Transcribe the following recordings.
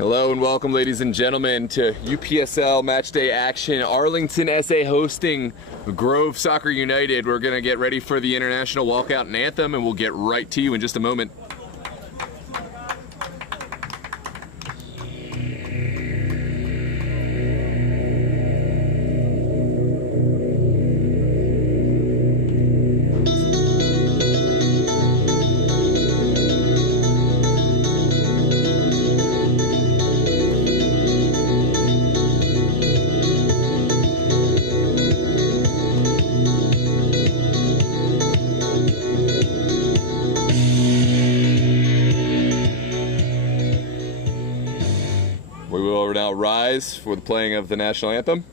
Hello and welcome, ladies and gentlemen, to UPSL Matchday action. Arlington SA hosting Grove Soccer United. We're going to get ready for the international walkout and anthem, and we'll get right to you in just a moment. We will now rise for the playing of the national anthem.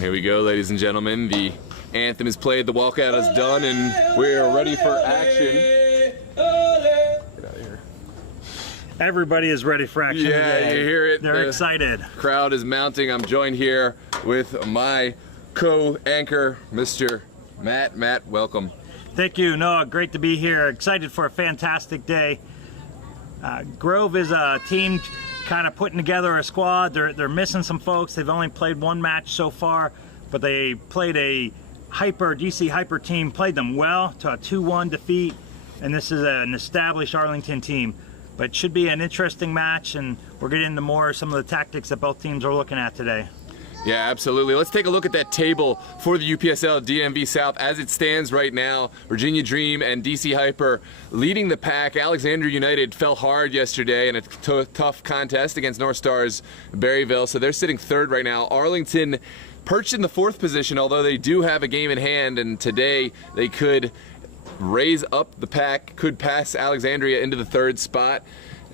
Here we go, ladies and gentlemen. The anthem is played, the walkout is done, and we're ready for action. Get out of here. Everybody is ready for action today. You hear it. They're excited. Crowd is mounting. I'm joined here with my co-anchor, Mr. Matt. Matt, welcome. Thank you, Noah. Great to be here. Excited for a fantastic day. Grove is a team kind of putting together a squad. They're missing some folks. They've only played one match so far, but they played a DC Hyper team, played them well to a 2-1 defeat, and this is an established Arlington team. But it should be an interesting match, and we're getting into more some of the tactics that both teams are looking at today. Yeah, absolutely. Let's take a look at that table for the UPSL DMV South as it stands right now. Virginia Dream and DC Hyper leading the pack. Alexandria United fell hard yesterday in a tough contest against North Stars Berryville, so they're sitting third right now. Arlington perched in the fourth position, although they do have a game in hand, and today they could raise up the pack, could pass Alexandria into the third spot.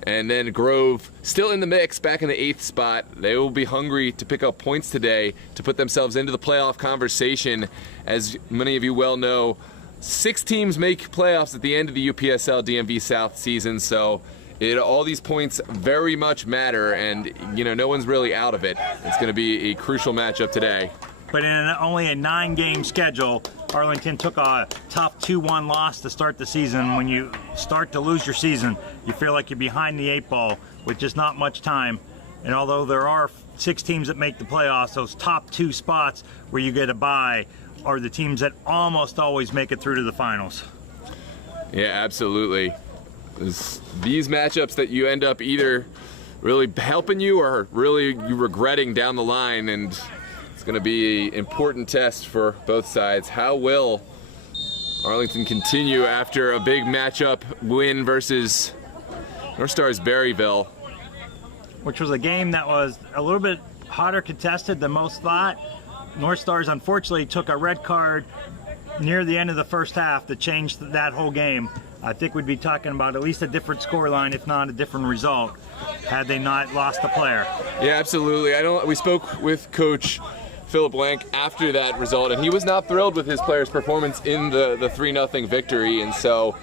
And then Grove, still in the mix, back in the 8th spot. They will be hungry to pick up points today to put themselves into the playoff conversation. As many of you well know, 6 teams make playoffs at the end of the UPSL DMV South season, so all these points very much matter, and no one's really out of it. It's going to be a crucial matchup today. But in only a 9-game schedule, Arlington took a tough 2-1 loss to start the season. When you start to lose your season, you feel like you're behind the 8 ball with just not much time. And although there are 6 teams that make the playoffs, those top 2 spots where you get a bye are the teams that almost always make it through to the finals. Yeah, absolutely. These matchups that you end up either really helping you or really you regretting down the line, and it's going to be an important test for both sides. How will Arlington continue after a big matchup win versus North Stars Berryville? Which was a game that was a little bit hotter contested than most thought. North Stars unfortunately took a red card near the end of the first half that changed that whole game. I think we'd be talking about at least a different scoreline, if not a different result, had they not lost a player. Yeah, absolutely. We spoke with Coach Philip Blank after that result, and he was not thrilled with his players' performance in the 3-0 victory, and so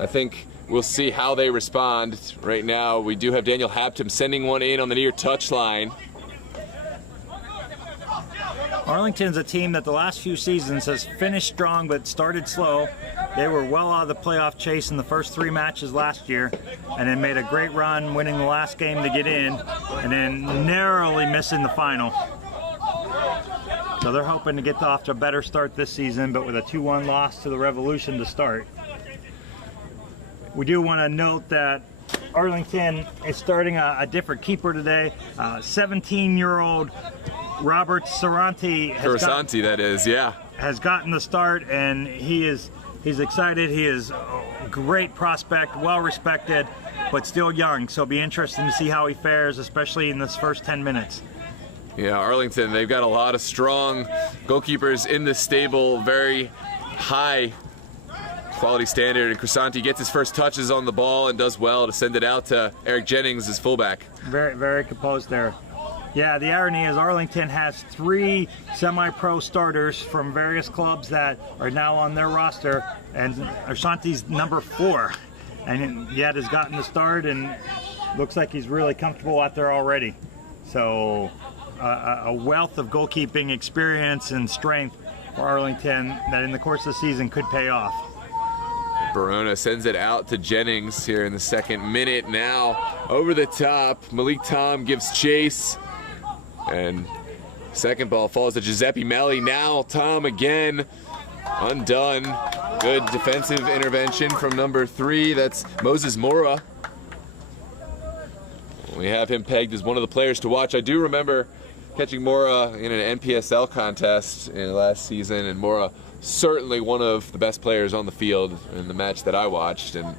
I think we'll see how they respond. Right now, we do have Daniel Haptum sending one in on the near touchline. Arlington's a team that the last few seasons has finished strong but started slow. They were well out of the playoff chase in the first 3 matches last year, and then made a great run winning the last game to get in, and then narrowly missing the final. So they're hoping to get off to a better start this season, but with a 2-1 loss to the Revolution to start. We do want to note that Arlington is starting a different keeper today. 17-year-old Robert Saranti has gotten the start, and he's excited. He is a great prospect, well respected, but still young. So it'll be interesting to see how he fares, especially in this first 10 minutes. Yeah, Arlington, they've got a lot of strong goalkeepers in the stable, very high quality standard, and Crisanti gets his first touches on the ball and does well to send it out to Eric Jennings, his fullback. Very, very composed there. Yeah, the irony is Arlington has 3 semi-pro starters from various clubs that are now on their roster, and Crisanti's number 4, and yet has gotten the start and looks like he's really comfortable out there already. So a wealth of goalkeeping experience and strength for Arlington that in the course of the season could pay off. Barona sends it out to Jennings here in the 2nd minute. Now over the top, Malik Tom gives chase, and second ball falls to Giuseppe Melli. Now Tom again undone. Good defensive intervention from number 3. That's Moses Mora. We have him pegged as one of the players to watch. I do remember catching Mora in an NPSL contest in last season, and Mora certainly one of the best players on the field in the match that I watched, and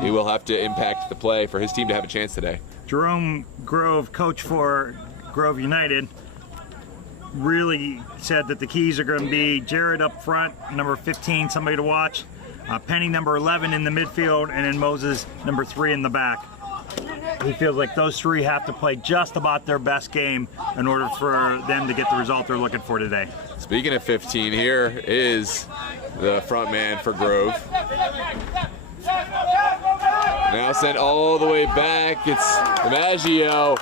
he will have to impact the play for his team to have a chance today. Jerome Grove, coach for Grove United, really said that the keys are going to be Jared up front, number 15, somebody to watch, Penny number 11 in the midfield, and then Moses number 3 in the back. He feels like those 3 have to play just about their best game in order for them to get the result they're looking for today. Speaking of 15, here is the front man for Grove. Now sent all the way back. It's DiMaggio.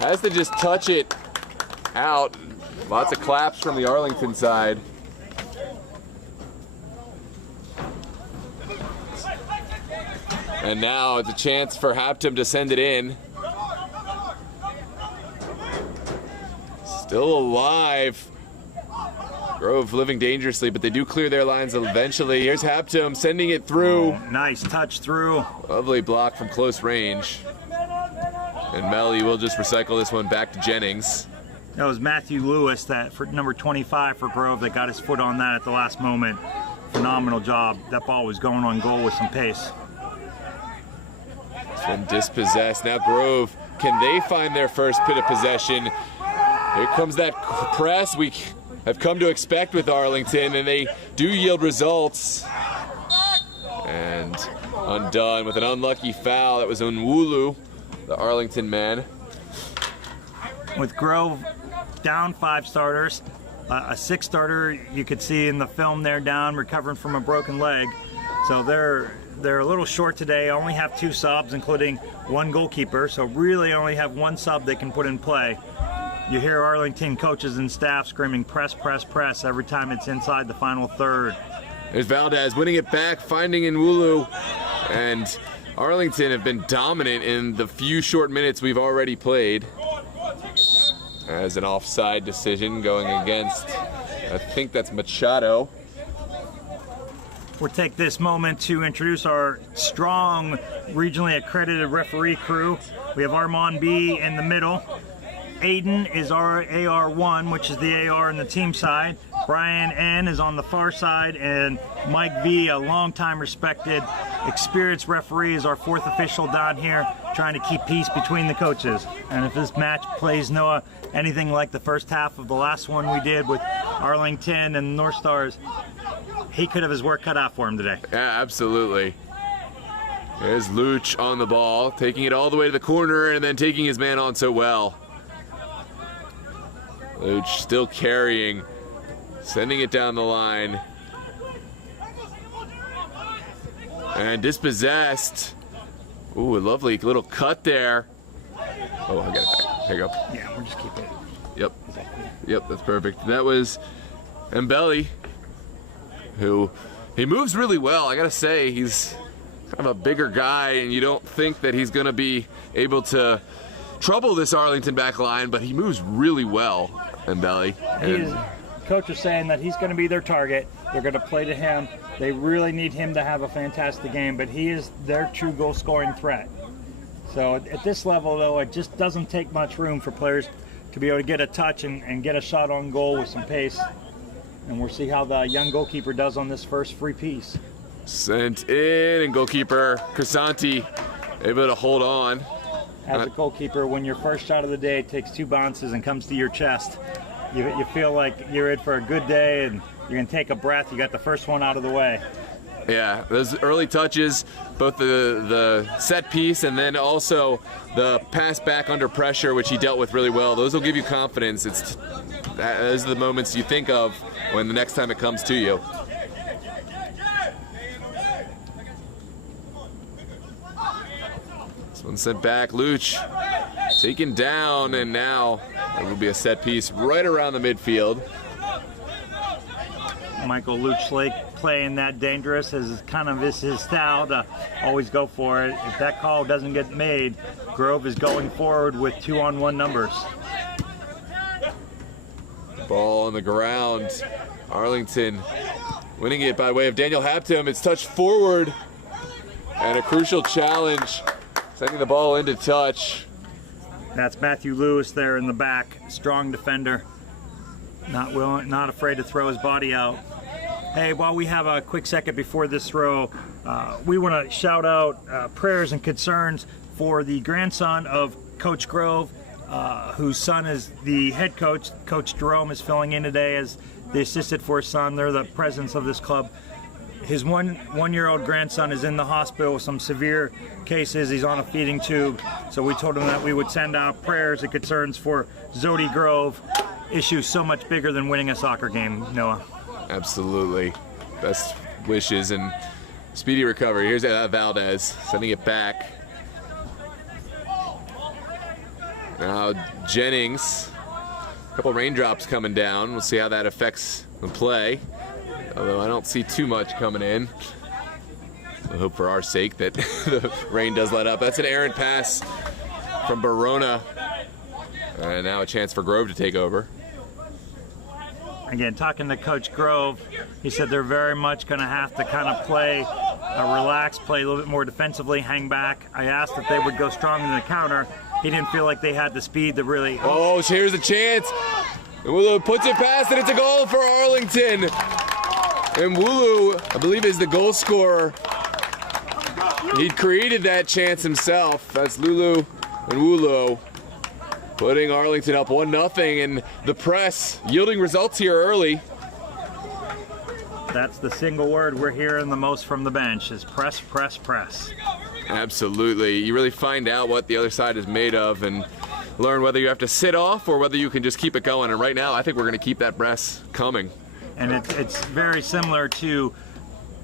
Has to just touch it out. Lots of claps from the Arlington side. And now it's a chance for Haptum to send it in. Still alive. Grove living dangerously, but they do clear their lines eventually. Here's Haptum sending it through. Oh, nice touch through. Lovely block from close range. And Melli will just recycle this one back to Jennings. That was Matthew Lewis, that for number 25 for Grove, that got his foot on that at the last moment. Phenomenal job. That ball was going on goal with some pace. From dispossessed. Now Grove, can they find their first bit of possession? Here comes that press we have come to expect with Arlington, and they do yield results. And undone with an unlucky foul. That was Unwulu, the Arlington man. With Grove down 5 starters, a 6th starter you could see in the film there down, recovering from a broken leg. So they're a little short today, only have 2 subs, including 1 goalkeeper, so really only have 1 sub they can put in play. You hear Arlington coaches and staff screaming press, press, press every time it's inside the final third. There's Valdez winning it back, finding Nwulu, and Arlington have been dominant in the few short minutes we've already played. As an offside decision going against, I think that's Machado. We'll take this moment to introduce our strong, regionally accredited referee crew. We have Armand B in the middle. Aiden is our AR1, which is the AR on the team side. Brian N is on the far side, and Mike V, a longtime respected, experienced referee, is our 4th official down here, trying to keep peace between the coaches. And if this match plays, Noah, anything like the first half of the last one we did with Arlington and North Stars, he could have his work cut out for him today. Yeah, absolutely. There's Luch on the ball, taking it all the way to the corner and then taking his man on so well. Luch still carrying, sending it down the line. And dispossessed. Ooh, a lovely little cut there. Oh, I got it back. There you go. Yeah, we'll just keep it. Yep. Yep, that's perfect. That was Mbelli, who he moves really well. I gotta say, he's kind of a bigger guy, and you don't think that he's gonna be able to trouble this Arlington back line, but he moves really well, Mbelli. Coach is saying that he's going to be their target. They're going to play to him. They really need him to have a fantastic game, but he is their true goal-scoring threat. So at this level, though, it just doesn't take much room for players to be able to get a touch and get a shot on goal with some pace. And we'll see how the young goalkeeper does on this first free piece. Sent in, and goalkeeper Crisanti able to hold on. As a goalkeeper, when your first shot of the day takes 2 bounces and comes to your chest, you feel like you're in for a good day and you're going to take a breath. You got the first one out of the way. Yeah, those early touches, both the set piece and then also the pass back under pressure, which he dealt with really well. Those will give you confidence. Those are the moments you think of when the next time it comes to you. This one sent back. Luch taken down, and now it will be a set piece right around the midfield. Michael Luch playing that dangerous is kind of his style to always go for it. If that call doesn't get made, Grove is going forward with 2-on-1 numbers. Ball on the ground. Arlington winning it by way of Daniel Haptum. It's touched forward, and a crucial challenge, sending the ball into touch. That's Matthew Lewis there in the back, strong defender, not afraid to throw his body out. Hey, while we have a quick second before this throw, we want to shout out prayers and concerns for the grandson of Coach Grove, whose son is the head coach. Coach Jerome is filling in today as the assistant for his son. They're the presidents of this club. His one-year-old grandson is in the hospital with some severe cases. He's on a feeding tube. So we told him that we would send out prayers and concerns for Zodi Grove. Issue so much bigger than winning a soccer game, Noah. Absolutely. Best wishes and speedy recovery. Here's Valdez sending it back. Now Jennings. A couple raindrops coming down. We'll see how that affects the play. Although I don't see too much coming in. I hope for our sake that the rain does let up. That's an errant pass from Barona. And now a chance for Grove to take over. Again, talking to Coach Grove, he said they're very much going to have to kind of play relax, play a little bit more defensively, hang back. I asked if they would go strong in the counter. He didn't feel like they had the speed to really... Oh, here's a chance. Wulu puts it past, and it's a goal for Arlington. And Wulu, I believe, is the goal scorer. He created that chance himself. That's Lulu and Wulu putting Arlington up 1-0, and the press yielding results here early. That's the single word we're hearing the most from the bench is press, press, press. Absolutely. You really find out what the other side is made of and learn whether you have to sit off or whether you can just keep it going. And right now, I think we're going to keep that press coming. And it's very similar to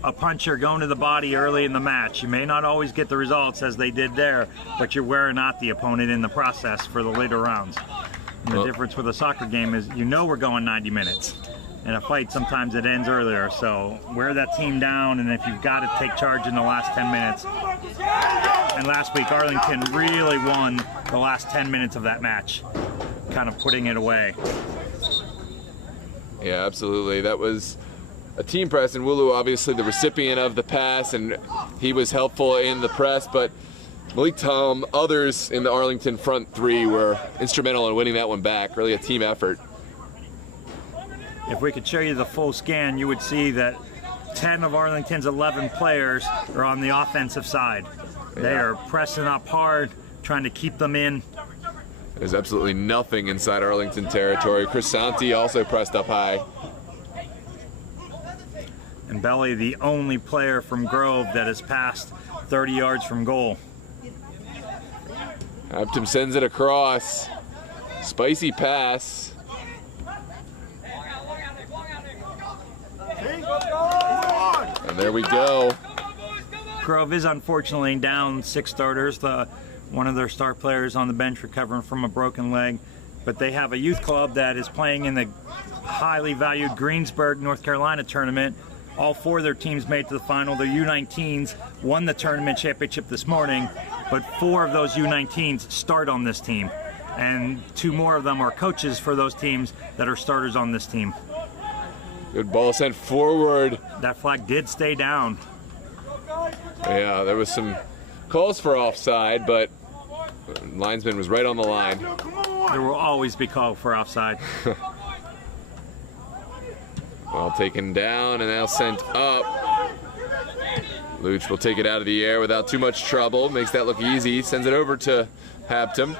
a puncher going to the body early in the match. You may not always get the results as they did there, but you're wearing out the opponent in the process for the later rounds. And the difference with a soccer game is we're going 90 minutes. In a fight, sometimes it ends earlier, so wear that team down, and if you've got to take charge in the last 10 minutes. And last week, Arlington really won the last 10 minutes of that match, kind of putting it away. Yeah, absolutely. That was a team press, and Wulu obviously the recipient of the pass, and he was helpful in the press, but Malik Tom, others in the Arlington front three were instrumental in winning that one back. Really a team effort. If we could show you the full scan, you would see that 10 of Arlington's 11 players are on the offensive side. They are pressing up hard, trying to keep them in. There's absolutely nothing inside Arlington territory. Crisanti also pressed up high. And Belly, the only player from Grove that has passed 30 yards from goal. Haptum sends it across. Spicy pass. And there we go. Grove is unfortunately down 6 starters. One of their star players on the bench recovering from a broken leg. but they have a youth club that is playing in the highly valued Greensburg, North Carolina tournament. All 4 of their teams made it to the final. Their U19s won the tournament championship this morning, but 4 of those U19s start on this team. And 2 more of them are coaches for those teams that are starters on this team. Good ball sent forward. That flag did stay down. Yeah, there was some calls for offside, but linesman was right on the line. There will always be called for offside. Ball taken down and now sent up. Luch will take it out of the air without too much trouble. Makes that look easy. Sends it over to Hampton.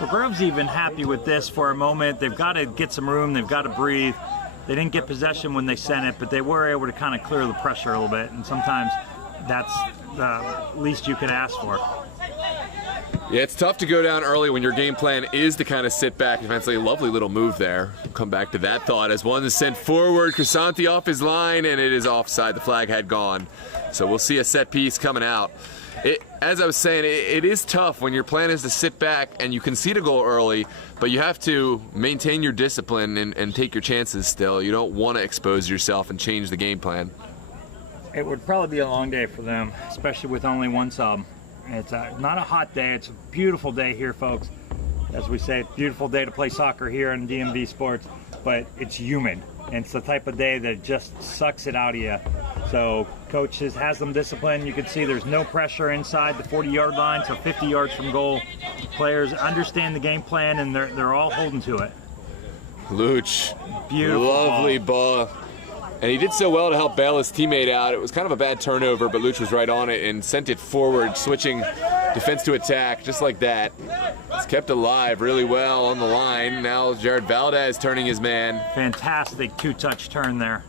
Well, Grove's even happy with this for a moment. They've got to get some room. They've got to breathe. They didn't get possession when they sent it, but they were able to kind of clear the pressure a little bit. And sometimes that's the least you could ask for. Yeah, it's tough to go down early when your game plan is to kind of sit back defensively. Lovely little move there. We'll come back to that thought as one is sent forward. Crisanti off his line, and it is offside. The flag had gone. So we'll see a set piece coming out. As I was saying, it is tough when your plan is to sit back and you concede a goal early, but you have to maintain your discipline and take your chances still. You don't want to expose yourself and change the game plan. It would probably be a long day for them, especially with only 1 sub. It's not a hot day. It's a beautiful day here, folks. As we say, it's a beautiful day to play soccer here in DMV Sports, but it's humid. And it's the type of day that just sucks it out of you. So coach has them disciplined. You can see there's no pressure inside the 40-yard line, so 50 yards from goal. Players understand the game plan, and they're all holding to it. Luch, beautiful lovely ball. And he did so well to help bail his teammate out. It was kind of a bad turnover, but Luch was right on it and sent it forward, switching defense to attack, just like that. It's kept alive really well on the line. Now Jared Valdez turning his man. Fantastic 2-touch turn there.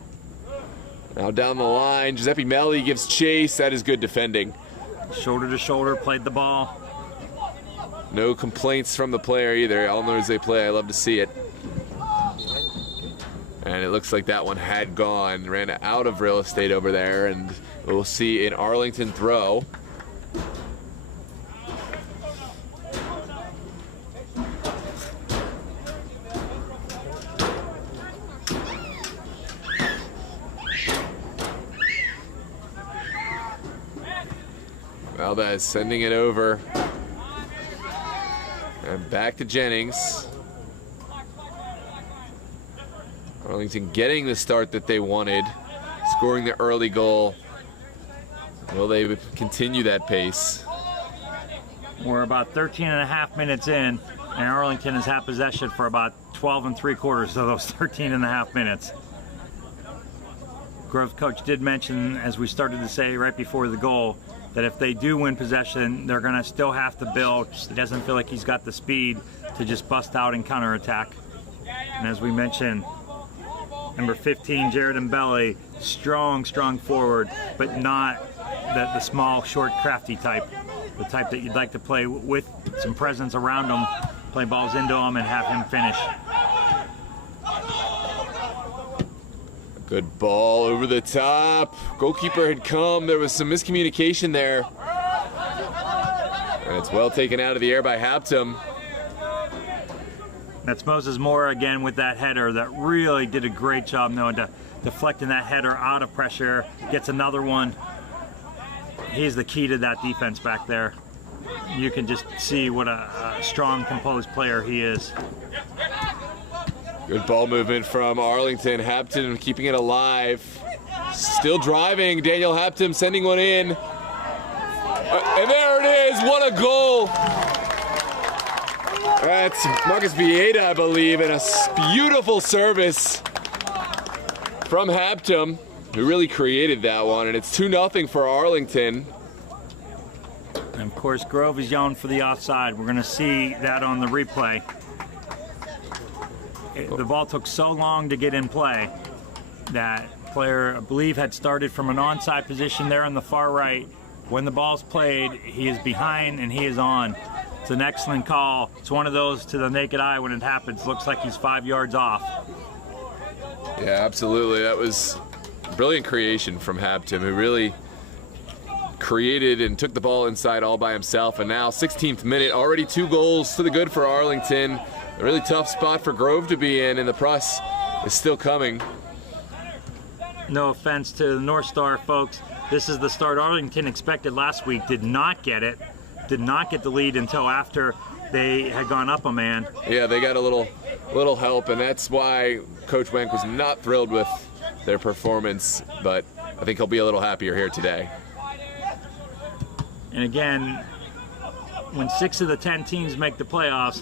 Now down the line, Giuseppe Melli gives chase. That is good defending. Shoulder to shoulder, played the ball. No complaints from the player either. All knows they play. I love to see it. And it looks like that one had gone. Ran out of real estate over there, and we'll see an Arlington throw. Valdez sending it over. And back to Jennings. Arlington getting the start that they wanted, scoring the early goal. Will they continue that pace? We're about 13 and a half minutes in, and Arlington has had possession for about 12 3/4 of those 13 and a half minutes. Grove's coach did mention, as we started to say right before the goal, that if they do win possession, they're going to still have to build. He doesn't feel like he's got the speed to just bust out and counterattack. And as we mentioned, number 15, Jared Mbelli, strong forward, but not the small, short, crafty type. The type that you'd like to play with some presence around him, play balls into him, and have him finish. Good ball over the top. Goalkeeper had come. There was some miscommunication there. And it's well taken out of the air by Hampton. That's Moses Moore again with that header that really did a great job knowing to deflecting that header out of pressure. Gets another one. He's the key to that defense back there. You can just see what a strong, composed player he is. Good ball movement from Arlington. Hampton keeping it alive. Still driving. Daniel Hampton sending one in. And there it is. What a goal. That's Marcus Vieta, I believe, and a beautiful service from Hampton, who really created that one. And it's 2-0 for Arlington. And of course, Grove is yelling for the offside. We're going to see that on the replay. The ball took so long to get in play that player, I believe, had started from an onside position there on the far right. When the ball's played, he is behind and he is on. It's an excellent call. It's one of those to the naked eye when it happens. Looks like he's 5 yards off. Yeah, absolutely. That was brilliant creation from Hampton, who really created and took the ball inside all by himself. And now 16th minute, already 2 goals to the good for Arlington. A really tough spot for Grove to be in, and the press is still coming. No offense to the North Star folks. This is the start Arlington expected last week. Did not get it. Did not get the lead until after they had gone up a man. Yeah, they got a little help, and that's why Coach Wenk was not thrilled with their performance, but I think he'll be a little happier here today. And again, when 6 of the 10 teams make the playoffs,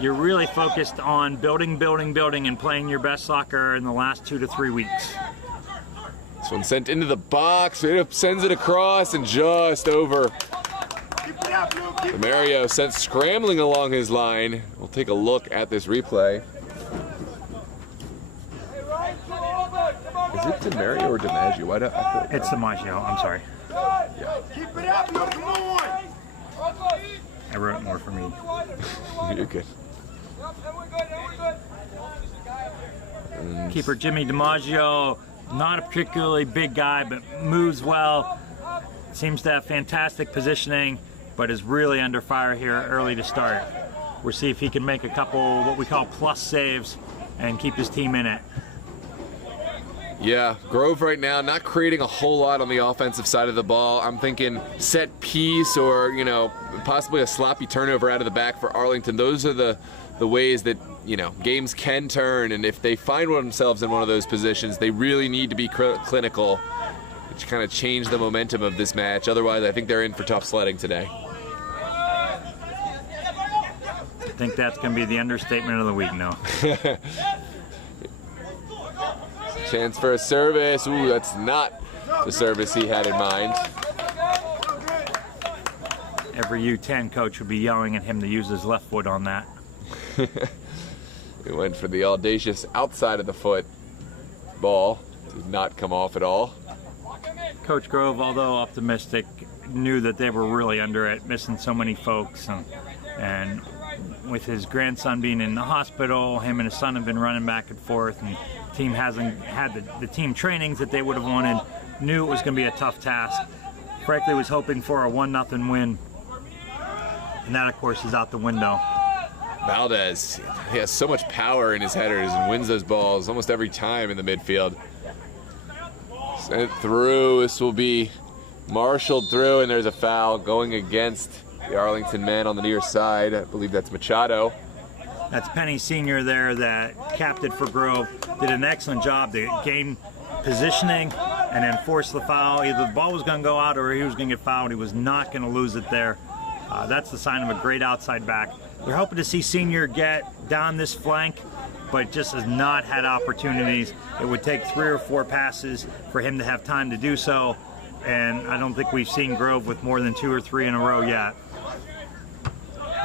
you're really focused on building, and playing your best soccer in the last 2 to 3 weeks. This one sent into the box, it sends it across and just over. Mario sent scrambling along his line. We'll take a look at this replay. Is it DeMario or DiMaggio? Why don't I It's DiMaggio, I'm sorry. Yeah. Keep it up, come on! I wrote more for me. You're good. Keeper Jimmy DiMaggio, not a particularly big guy, but moves well. Seems to have fantastic positioning, but is really under fire here early to start. We'll see if he can make a couple what we call plus saves and keep his team in it. Yeah, Grove right now not creating a whole lot on the offensive side of the ball. I'm thinking set piece or, you know, possibly a sloppy turnover out of the back for Arlington. Those are the ways that, you know, games can turn, and if they find themselves in one of those positions, they really need to be clinical, which kind of change the momentum of this match. Otherwise, I think they're in for tough sledding today. I think that's going to be the understatement of the week, no. Chance for a service. Ooh, that's not the service he had in mind. Every U10 coach would be yelling at him to use his left foot on that. He went for the audacious outside of the foot ball. Did not come off at all. Coach Grove, although optimistic, knew that they were really under it, missing so many folks. And with his grandson being in the hospital, him and his son have been running back and forth, and the team hasn't had the team trainings that they would have wanted. Knew it was going to be a tough task. Frankly, was hoping for a 1-0 win. And that, of course, is out the window. Valdez, he has so much power in his headers and wins those balls almost every time in the midfield. Sent through. This will be marshaled through, and there's a foul going against the Arlington man on the near side. I believe that's Machado. That's Penny Sr. there that captained for Grove. Did an excellent job to gain positioning and then force the foul. Either the ball was going to go out or he was going to get fouled. He was not going to lose it there. That's the sign of a great outside back. They're hoping to see Senior get down this flank, but just has not had opportunities. It would take 3 or 4 passes for him to have time to do so, and I don't think we've seen Grove with more than 2 or 3 in a row yet.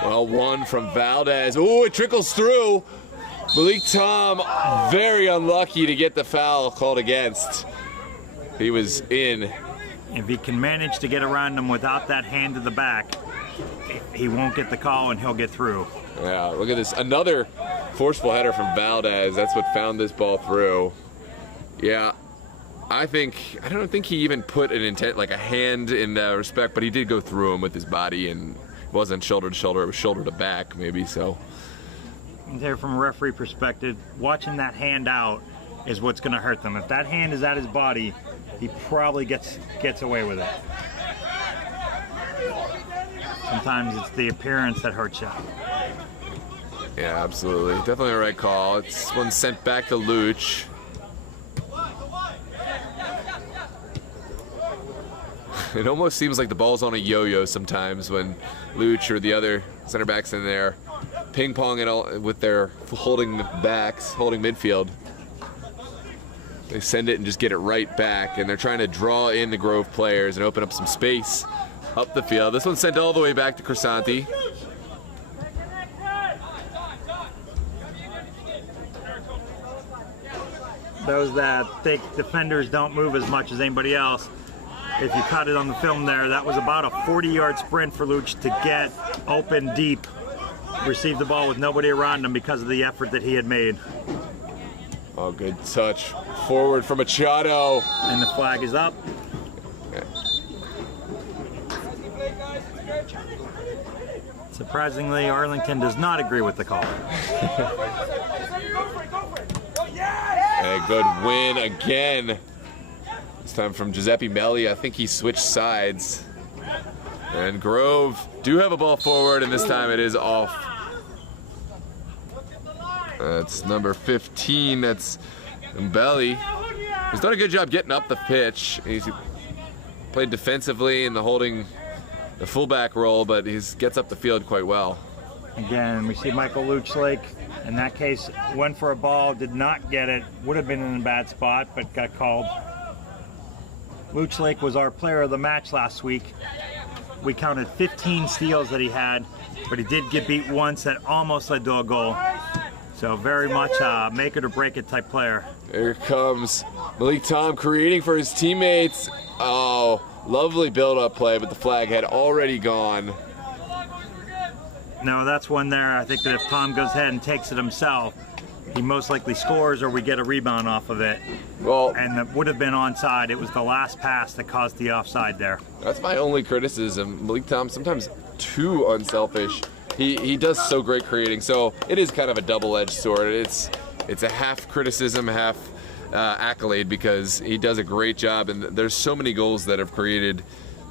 Well, one from Valdez. Ooh, it trickles through. Malik Tom, very unlucky to get the foul called against. He was in. If he can manage to get around him without that hand to the back, he won't get the call and he'll get through. Yeah, look at this. Another forceful header from Valdez. That's what found this ball through. Yeah, I don't think he even put an intent, like a hand in respect, but he did go through him with his body, and it wasn't shoulder to shoulder, it was shoulder to back maybe, so. There, from a referee perspective, watching that hand out is what's going to hurt them. If that hand is at his body, he probably gets away with it. Sometimes it's the appearance that hurts you. Yeah, absolutely. Definitely a right call. It's one sent back to Luch. It almost seems like the ball's on a yo-yo sometimes when Luch or the other center backs in there ping-pong it all with their holding backs, holding midfield. They send it and just get it right back, and they're trying to draw in the Grove players and open up some space up the field. This one's sent all the way back to Crisanti. Those that think defenders don't move as much as anybody else, if you caught it on the film there, that was about a 40-yard sprint for Luch to get open deep, receive the ball with nobody around him because of the effort that he had made. Oh, good touch. Forward from Machado. And the flag is up. Surprisingly, Arlington does not agree with the call. A good win again. This time from Giuseppe Melli. I think he switched sides. And Grove do have a ball forward, and this time it is off. That's number 15. That's Belli. He's done a good job getting up the pitch. He's played defensively in the holding the fullback role, but he gets up the field quite well. Again, we see Michael Luchlake. In that case, went for a ball, did not get it. Would have been in a bad spot, but got called. Luchlake was our player of the match last week. We counted 15 steals that he had, but he did get beat once that almost led to a goal. So very much a make it or break it type player. Here comes Malik Tom creating for his teammates. Oh, lovely build-up play, but the flag had already gone. No, that's one there. I think that if Tom goes ahead and takes it himself, he most likely scores or we get a rebound off of it. Well, and it would have been onside. It was the last pass that caused the offside there. That's my only criticism. Malik Tom sometimes too unselfish. He does so great creating, so it is kind of a double-edged sword. It's a half criticism, half accolade, because he does a great job, and there's so many goals that have created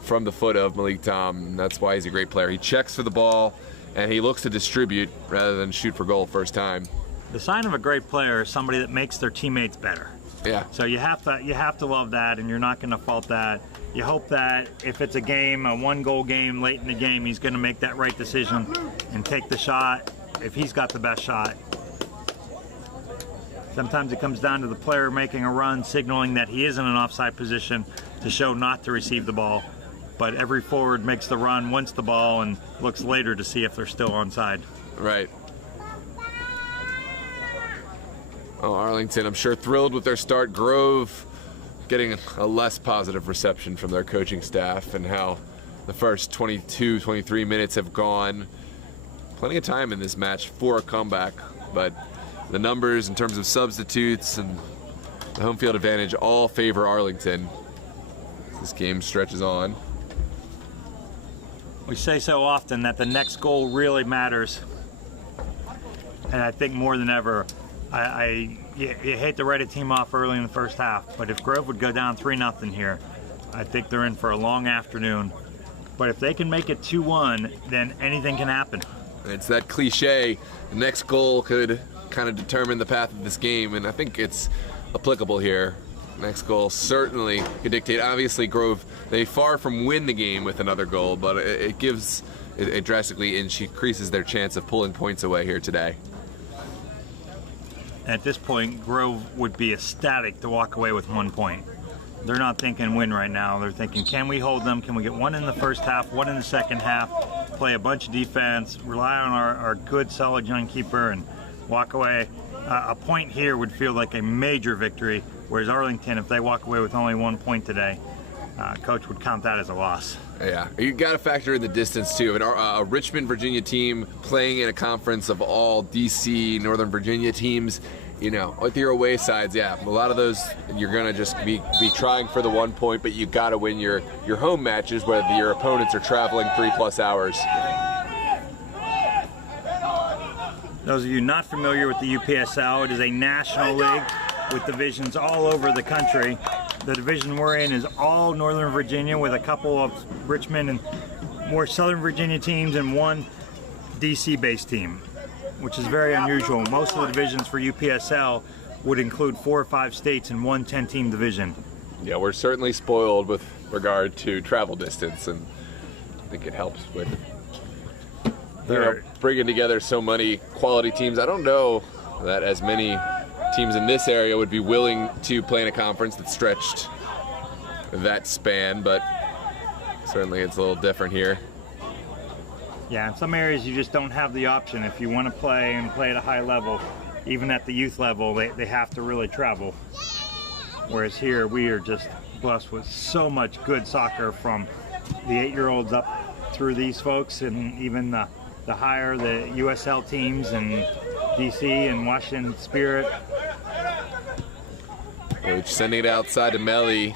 from the foot of Malik Tom. That's why he's a great player. He checks for the ball, and he looks to distribute rather than shoot for goal first time. The sign of a great player is somebody that makes their teammates better. Yeah. So you have to love that, and you're not going to fault that. You hope that if it's a game, a one-goal game late in the game, he's going to make that right decision and take the shot if he's got the best shot. Sometimes it comes down to the player making a run, signaling that he is in an offside position to show not to receive the ball. But every forward makes the run, wants the ball, and looks later to see if they're still onside. Right. Oh, Arlington, I'm sure thrilled with their start. Grove getting a less positive reception from their coaching staff and how the first 22, 23 minutes have gone. Plenty of time in this match for a comeback, but the numbers in terms of substitutes and the home field advantage all favor Arlington. This game stretches on. We say so often that the next goal really matters. And I think more than ever, you hate to write a team off early in the first half, but if Grove would go down 3-0 here, I think they're in for a long afternoon. But if they can make it 2-1, then anything can happen. It's that cliche, the next goal could kind of determine the path of this game, and I think it's applicable here. Next goal certainly could dictate. Obviously, Grove, they far from win the game with another goal, but it drastically increases their chance of pulling points away here today. At this point, Grove would be ecstatic to walk away with 1 point. They're not thinking win right now. They're thinking, can we hold them? Can we get one in the first half, one in the second half, play a bunch of defense, rely on our good, solid young keeper, and walk away? A point here would feel like a major victory, whereas Arlington, if they walk away with only 1 point today, coach would count that as a loss. Yeah, you got to factor in the distance too. A Richmond, Virginia team playing in a conference of all DC, Northern Virginia teams, you know, with your away sides, yeah, a lot of those you're gonna just be trying for the 1 point, but you got to win your home matches, whether your opponents are traveling 3+ hours. Those of you not familiar with the UPSL, it is a national league with divisions all over the country. The division we're in is all Northern Virginia, with a couple of Richmond and more Southern Virginia teams and one DC-based team, which is very unusual. Most of the divisions for UPSL would include 4 or 5 states in one 10-team division. Yeah, we're certainly spoiled with regard to travel distance, and I think it helps with bringing together so many quality teams. I don't know that as many teams in this area would be willing to play in a conference that stretched that span, but certainly it's a little different here. Yeah, in some areas you just don't have the option. If you want to play and play at a high level, even at the youth level, they have to really travel. Whereas here we are just blessed with so much good soccer, from the 8-year-olds up through these folks, and even the higher, the USL teams and DC and Washington Spirit. Coach sending it outside to Melli.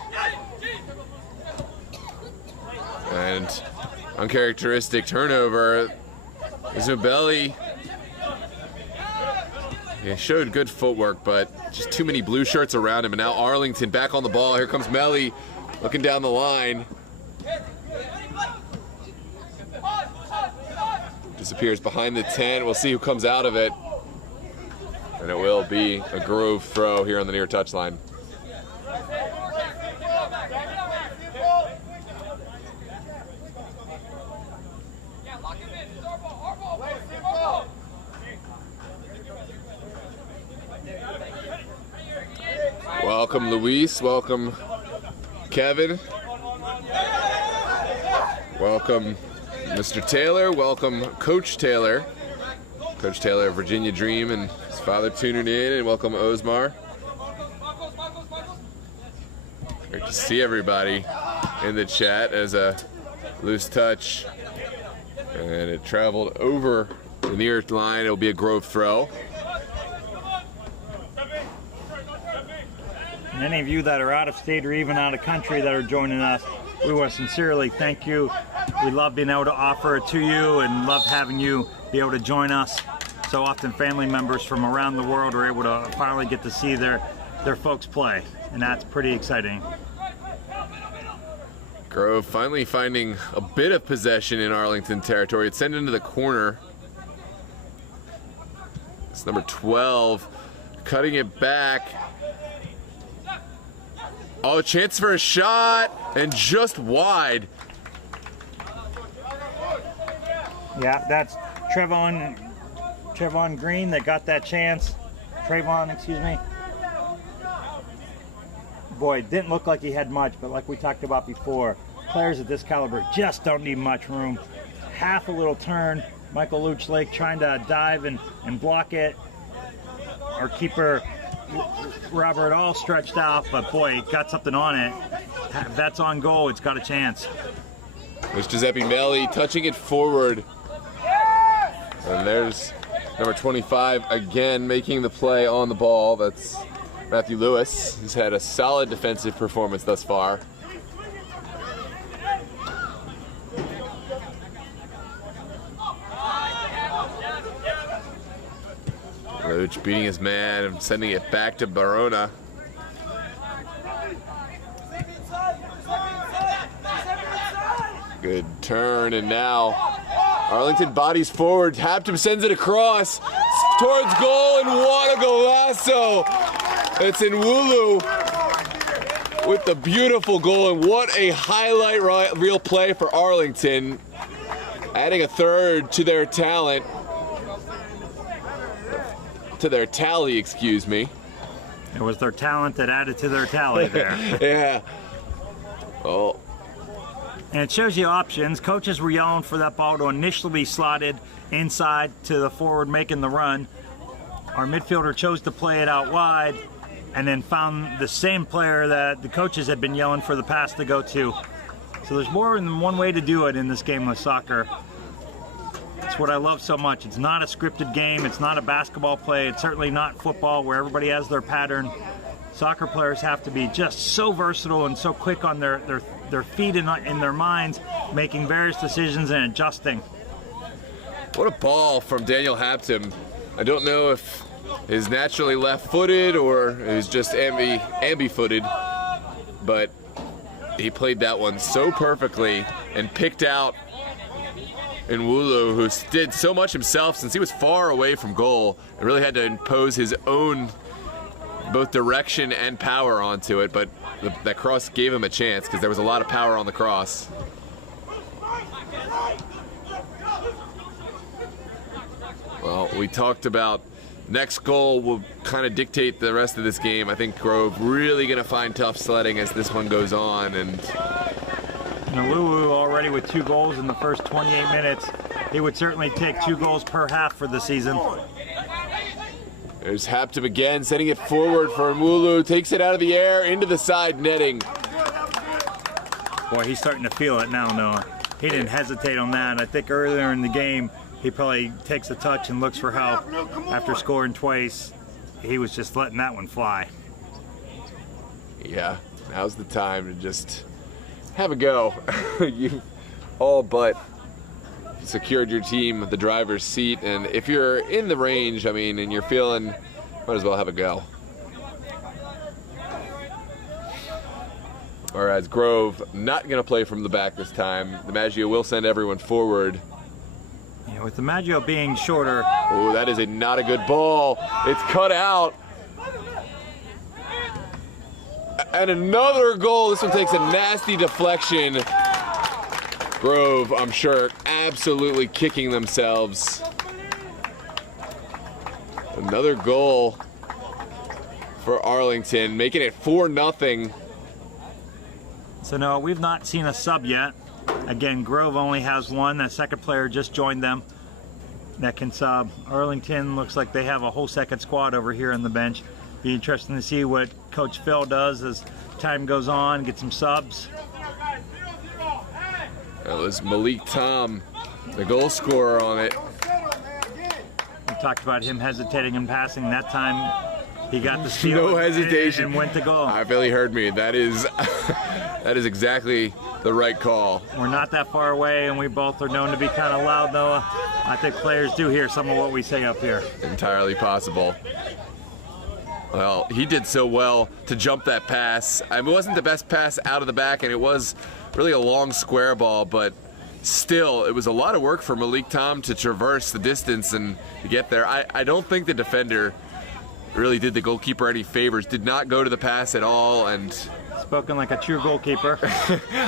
And uncharacteristic turnover. Isabelli. Yeah, showed good footwork, but just too many blue shirts around him. And now Arlington back on the ball. Here comes Melly looking down the line. Disappears behind the 10. We'll see who comes out of it. And it will be a Grove throw here on the near touchline. Welcome, Luis. Welcome, Kevin. Welcome, Mr. Taylor. Welcome, Coach Taylor. Coach Taylor of Virginia Dream and his father tuning in. And welcome, Osmar. Great to see everybody in the chat as a loose touch. And it traveled over the near line. It'll be a Grove throw. And any of you that are out of state or even out of country that are joining us, we want to sincerely thank you. We love being able to offer it to you and love having you be able to join us. So often family members from around the world are able to finally get to see their folks play, and that's pretty exciting. Grove finally finding a bit of possession in Arlington territory. It's sent into the corner. It's number 12, cutting it back. Oh, chance for a shot, and just wide. Yeah, that's Trevon Green that got that chance. Trayvon, excuse me. Boy, it didn't look like he had much, but like we talked about before, players at this caliber just don't need much room. Half a little turn, Michael Luch Lake trying to dive and block it. Our keeper, Robert, all stretched out, but boy, it got something on it. If that's on goal, it's got a chance. There's Giuseppe Melli touching it forward. And there's number 25 again making the play on the ball. That's Matthew Lewis, who's had a solid defensive performance thus far. Luch beating his man and sending it back to Barona. Good turn, and now Arlington bodies forward. Haptum sends it across towards goal, and what a golazo! It's in Wulu with the beautiful goal, and what a highlight reel play for Arlington, adding a third to their talent. To their tally, excuse me. It was their talent that added to their tally there. Yeah. Oh. And it shows you options. Coaches were yelling for that ball to initially be slotted inside to the forward making the run. Our midfielder chose to play it out wide and then found the same player that the coaches had been yelling for the pass to go to. So there's more than one way to do it in this game of soccer. It's what I love so much. It's not a scripted game. It's not a basketball play. It's certainly not football where everybody has their pattern. Soccer players have to be just so versatile and so quick on their feet and in their minds, making various decisions and adjusting. What a ball from Daniel Haptum. I don't know if he's naturally left-footed or he's just ambi-footed, but he played that one so perfectly and picked out Nwulu, who did so much himself since he was far away from goal and really had to impose his own both direction and power onto it, but that cross gave him a chance because there was a lot of power on the cross. Well, we talked about next goal will kind of dictate the rest of this game. I think Grove really going to find tough sledding as this one goes on. And Nwulu already with 2 goals in the first 28 minutes. He would certainly take 2 goals per half for the season. There's Haptum again, sending it forward for Nwulu. Takes it out of the air into the side netting. Boy, he's starting to feel it now, Noah. He didn't hesitate on that. I think earlier in the game, he probably takes a touch and looks for help. After scoring twice, he was just letting that one fly. Yeah, now's the time to just have a go. You all but secured your team the driver's seat, and if you're in the range, I mean, and you're feeling, might as well have a go. All right, Grove not going to play from the back this time. DiMaggio will send everyone forward. Yeah, with DiMaggio being shorter. Oh, that is not a good ball. It's cut out. And another goal. This one takes a nasty deflection. Grove, I'm sure, absolutely kicking themselves. Another goal for Arlington, making it 4-0. So no, we've not seen a sub yet. Again, Grove only has one. That second player just joined them that can sub. Arlington looks like they have a whole second squad over here on the bench. Be interesting to see what Coach Phil does as time goes on, get some subs. That was Malik Tom, the goal scorer on it. We talked about him hesitating and passing. That time he got the steal No hesitation. and went to goal. I feel he heard me. That is that is exactly the right call. We're not that far away, and we both are known to be kind of loud, though. I think players do hear some of what we say up here. Entirely possible. Well, he did so well to jump that pass. I mean, it wasn't the best pass out of the back, and it was really a long square ball, but still, it was a lot of work for Malik Tom to traverse the distance and to get there. I don't think the defender really did the goalkeeper any favors, did not go to the pass at all, and Spoken like a true goalkeeper.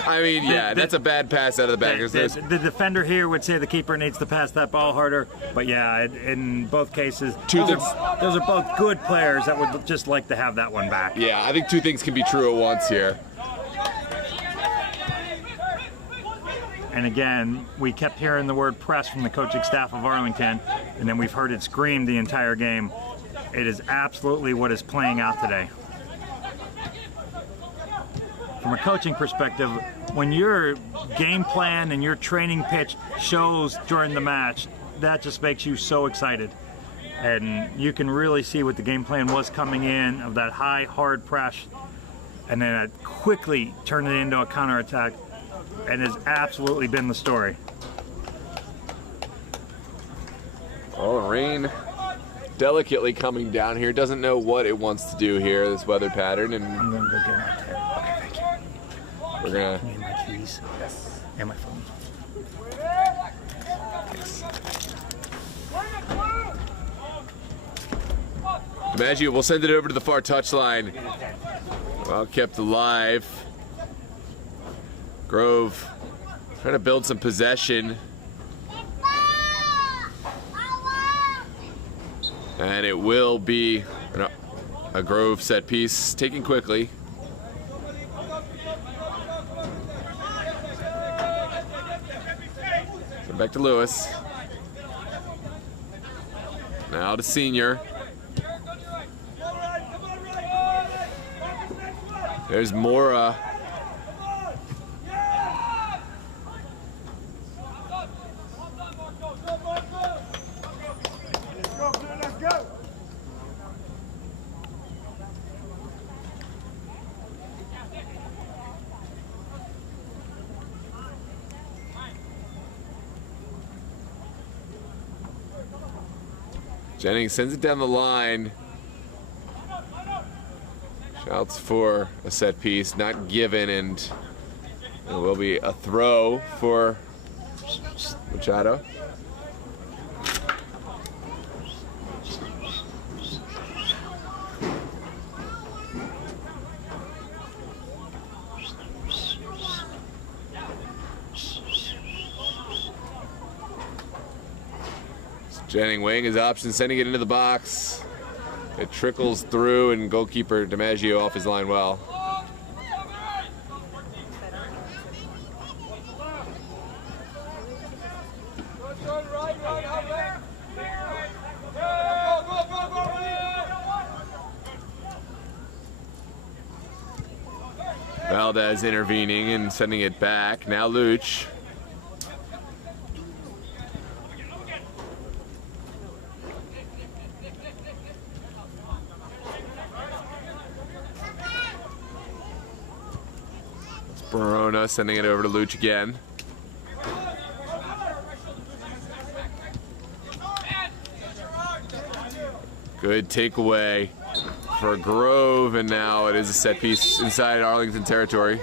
I mean, yeah, that's a bad pass out of the back. The defender here would say the keeper needs to pass that ball harder, but yeah, in both cases, those are both good players that would just like to have that one back. Yeah, I think two things can be true at once here. And again, we kept hearing the word press from the coaching staff of Arlington, and then we've heard it screamed the entire game. It is absolutely what is playing out today. From a coaching perspective, when your game plan and your training pitch shows during the match, that just makes you so excited. And you can really see what the game plan was coming in of that high, hard press, and then quickly turn it into a counterattack, and has absolutely been the story. Oh, rain delicately coming down here. Doesn't know what it wants to do here, this weather pattern. And I'm going to go get my tent. Okay, thank you. we're going Can you hand my keys? Yes. And my phone. DiMaggio will send it over to the far touchline. Well kept alive. Grove trying to build some possession. And it will be a Grove set piece, taken quickly. So back to Lewis. Now to Senior. There's Mora. Jennings sends it down the line. Shouts for a set piece, not given, and it will be a throw for Machado. Jennings weighing his options, sending it into the box. It trickles through, and goalkeeper DiMaggio off his line well. Valdez intervening and sending it back. Now Luch. Barona sending it over to Luch again. Good takeaway for Grove, and now it is a set piece inside Arlington territory.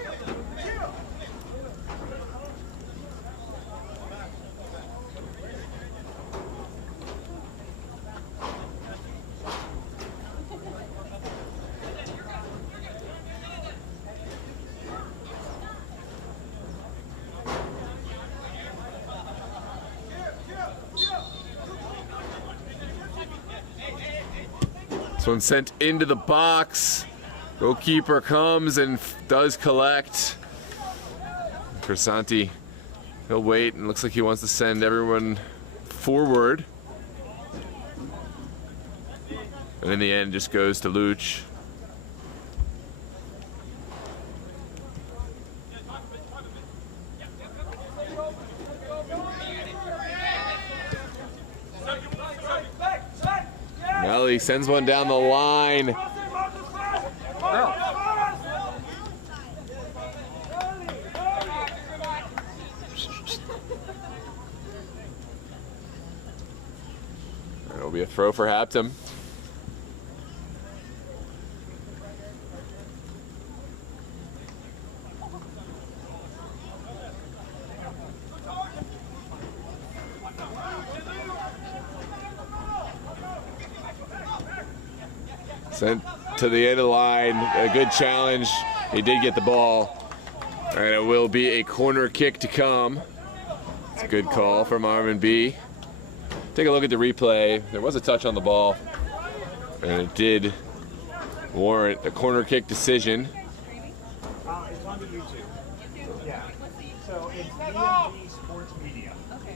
This one sent into the box. Goalkeeper comes and does collect. Crisanti, he'll wait, and looks like he wants to send everyone forward. And in the end, just goes to Luch. Melly sends one down the line. It'll be a throw for Hampton. Sent to the end of the line, a good challenge. He did get the ball. And it will be a corner kick to come. It's a good call from Armin B. Take a look at the replay. There was a touch on the ball, and it did warrant a corner kick decision. It's on the YouTube. Yeah. So it's DMV Sports Media. Okay.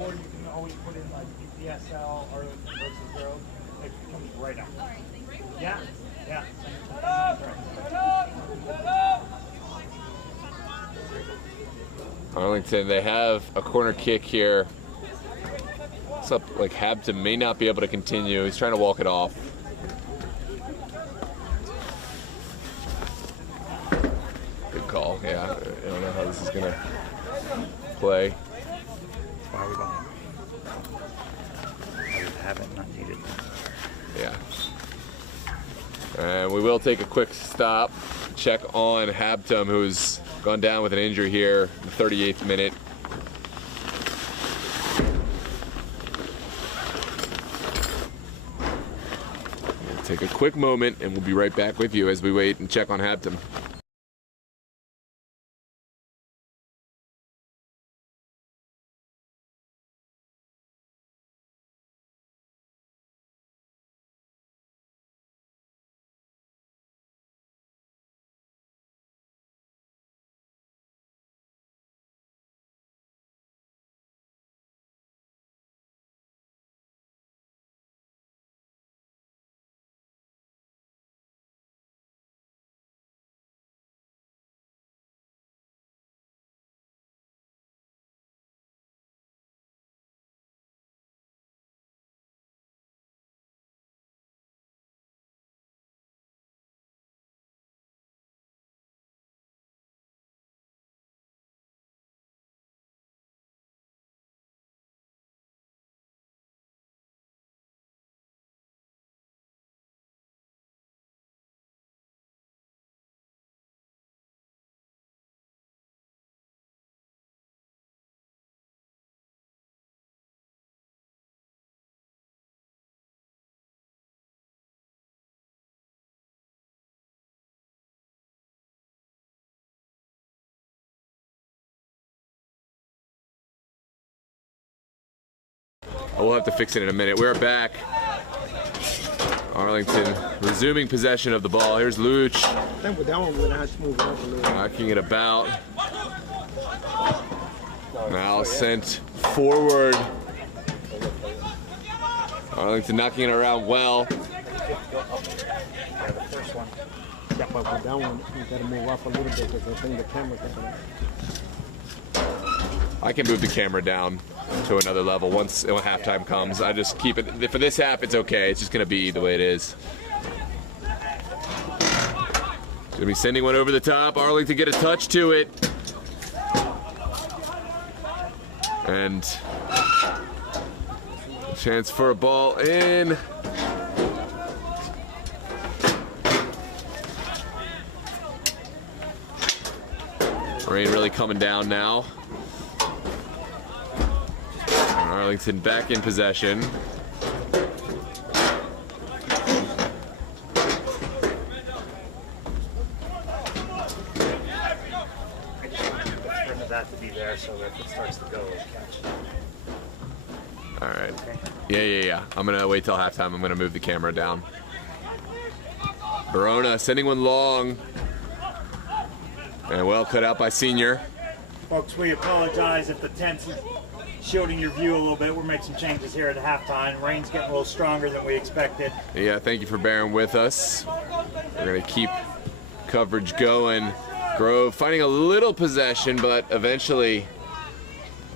Or you can always put in like UPSL, Arlington versus Grove. It comes right up. All right. Yeah. Yeah. Arlington, they have a corner kick here. It's up like Hampton may not be able to continue. He's trying to walk it off. Good call. Yeah, I don't know how this is gonna play. Why we don't have it, not needed. Yeah. And we will take a quick stop, check on Habtum, who's gone down with an injury here in the 38th minute. We'll take a quick moment, and we'll be right back with you as we wait and check on Habtum. We'll have to fix it in a minute. We're back. Arlington resuming possession of the ball. Here's Luch. Knocking it about. Now sent forward. Arlington knocking it around well. Yeah, the first one. Yeah, but with that one, you gotta move up a little bit because I think the camera's gonna. I can move the camera down to another level when halftime comes. I just keep it, for this half it's okay, it's just gonna be the way it is. Gonna be sending one over the top, Arlington get a touch to it. And a chance for a ball in. Rain really coming down now. Arlington back in possession. That to be there so that if it starts to go, it'll catch. All right. Okay. Yeah. I'm gonna wait till halftime. I'm gonna move the camera down. Verona sending one long. And well cut out by Senior. Folks, we apologize if the tent's shielding your view a little bit. We're making some changes here at halftime. Rain's getting a little stronger than we expected. Yeah, thank you for bearing with us. We're gonna keep coverage going. Grove finding a little possession, but eventually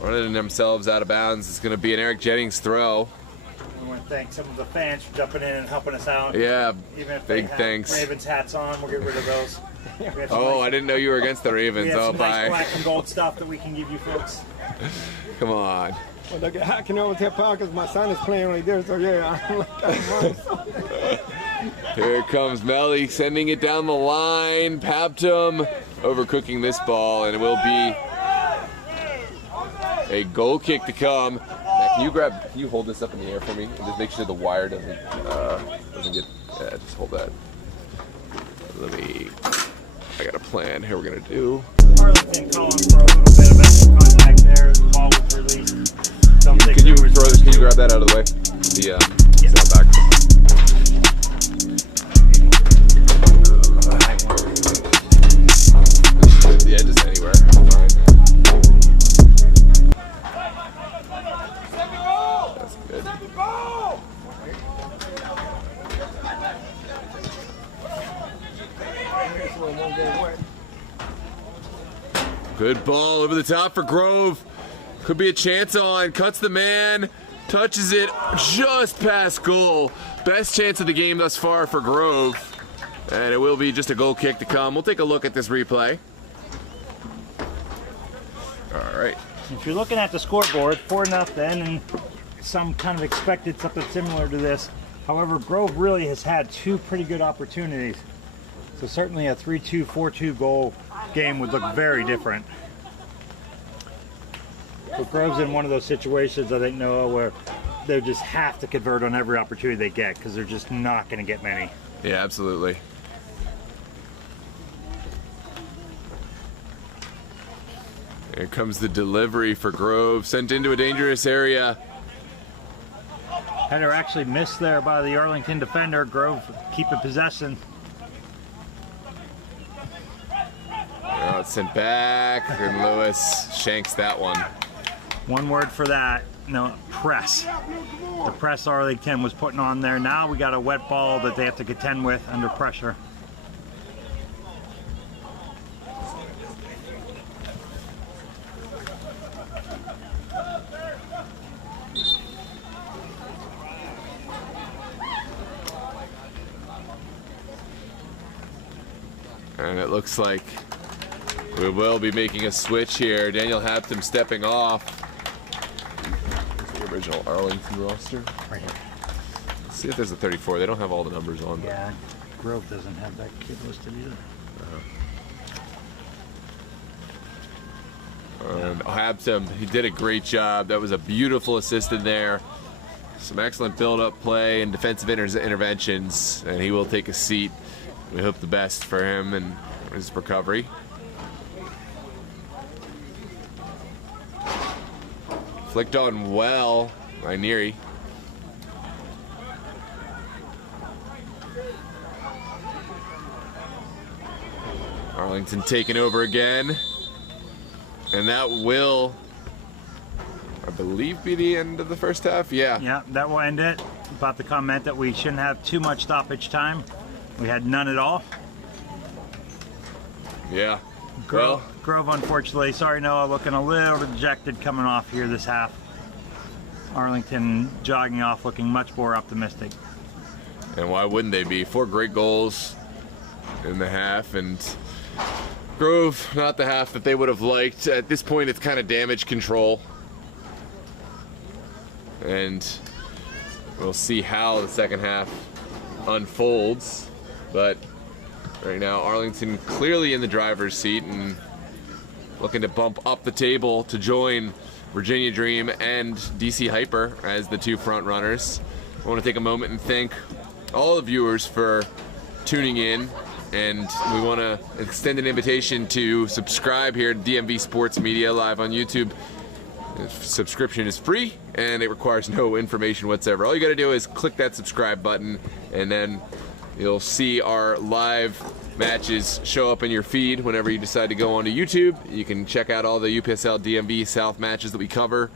running themselves out of bounds. It's gonna be an Eric Jennings throw. We want to thank some of the fans for jumping in and helping us out. Yeah, Even if big they have thanks. Ravens hats on, we'll get rid of those. Oh, I didn't know you were against the We Ravens. have Oh, some nice bye. black and gold stuff that we can give you folks. Come on. Well, they get hacking over to power because my son is playing right there. So yeah, I'm like, Here comes Melly sending it down the line. Paptum overcooking this ball, and it will be a goal kick to come. Now, can you hold this up in the air for me and just make sure the wire doesn't get? Yeah, just hold that. I got a plan here. We're gonna do. Arlington calling for a little bit of extra contact there. The ball was released. Don't think Can you there was- throw this? Can you grab that out of the way? The sound back. Yeah, just anywhere. Fine. That's good. Good ball over the top for Grove. Could be a chance on. Cuts the man. Touches it just past goal. Best chance of the game thus far for Grove. And it will be just a goal kick to come. We'll take a look at this replay. All right. If you're looking at the scoreboard, 4-0, and some kind of expected something similar to this. However, Grove really has had two pretty good opportunities. So certainly a 3-2, 4-2 goal game would look very different. But Grove's in one of those situations, I think, Noah, where they just have to convert on every opportunity they get because they're just not going to get many. Yeah, absolutely. Here comes the delivery for Grove. Sent into a dangerous area. Header actually missed there by the Arlington defender. Grove keeping possession. Oh, it's sent back, and Lewis shanks that one. One word for that, no, press. The press Arlington was putting on there. Now we got a wet ball that they have to contend with under pressure. And it looks like we will be making a switch here. Daniel Hampton stepping off. It's the original Arlington roster. Right here. Let's see if there's a 34. They don't have all the numbers on. But Yeah, Grove doesn't have that kid listed either. And Hampton, he did a great job. That was a beautiful assist in there. Some excellent build-up play and defensive interventions, and he will take a seat. We hope the best for him and his recovery. Flicked on well by Neary. Arlington taking over again. And that will, I believe, be the end of the first half. Yeah. Yeah, that will end it. About the comment that we shouldn't have too much stoppage time. We had none at all. Yeah. Grove, Well, Grove, unfortunately, sorry Noah, looking a little dejected coming off here this half. Arlington jogging off looking much more optimistic. and why wouldn't they be? 4 great goals in the half, and Grove, not the half that they would have liked. At this point, it's kind of damage control. And we'll see how the second half unfolds. But right now, Arlington clearly in the driver's seat, and looking to bump up the table to join Virginia Dream and DC Hyper as the two front runners. I want to take a moment and thank all the viewers for tuning in, and we want to extend an invitation to subscribe here to DMV Sports Media live on YouTube. Subscription is free and it requires no information whatsoever. All you got to do is click that subscribe button, and then you'll see our live matches show up in your feed whenever you decide to go onto YouTube. You can check out all the UPSL DMV South matches that we cover.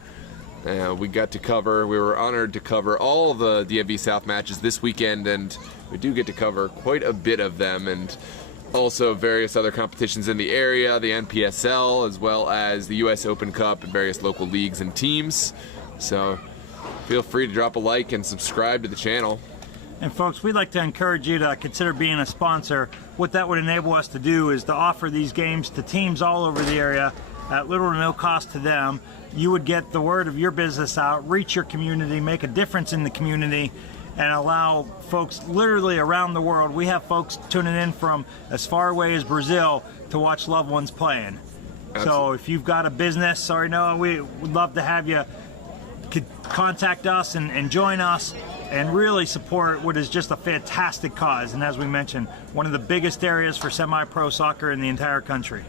We were honored to cover all the DMV South matches this weekend, and we do get to cover quite a bit of them, and also various other competitions in the area, the NPSL, as well as the US Open Cup and various local leagues and teams. So feel free to drop a like and subscribe to the channel. And folks, we'd like to encourage you to consider being a sponsor. What that would enable us to do is to offer these games to teams all over the area at little or no cost to them. You would get the word of your business out, reach your community, make a difference in the community, and allow folks literally around the world. We have folks tuning in from as far away as Brazil to watch loved ones playing. Absolutely. So if you've got a business, or we would love to have you contact us and join us and really support what is just a fantastic cause. And as we mentioned, one of the biggest areas for semi-pro soccer in the entire country.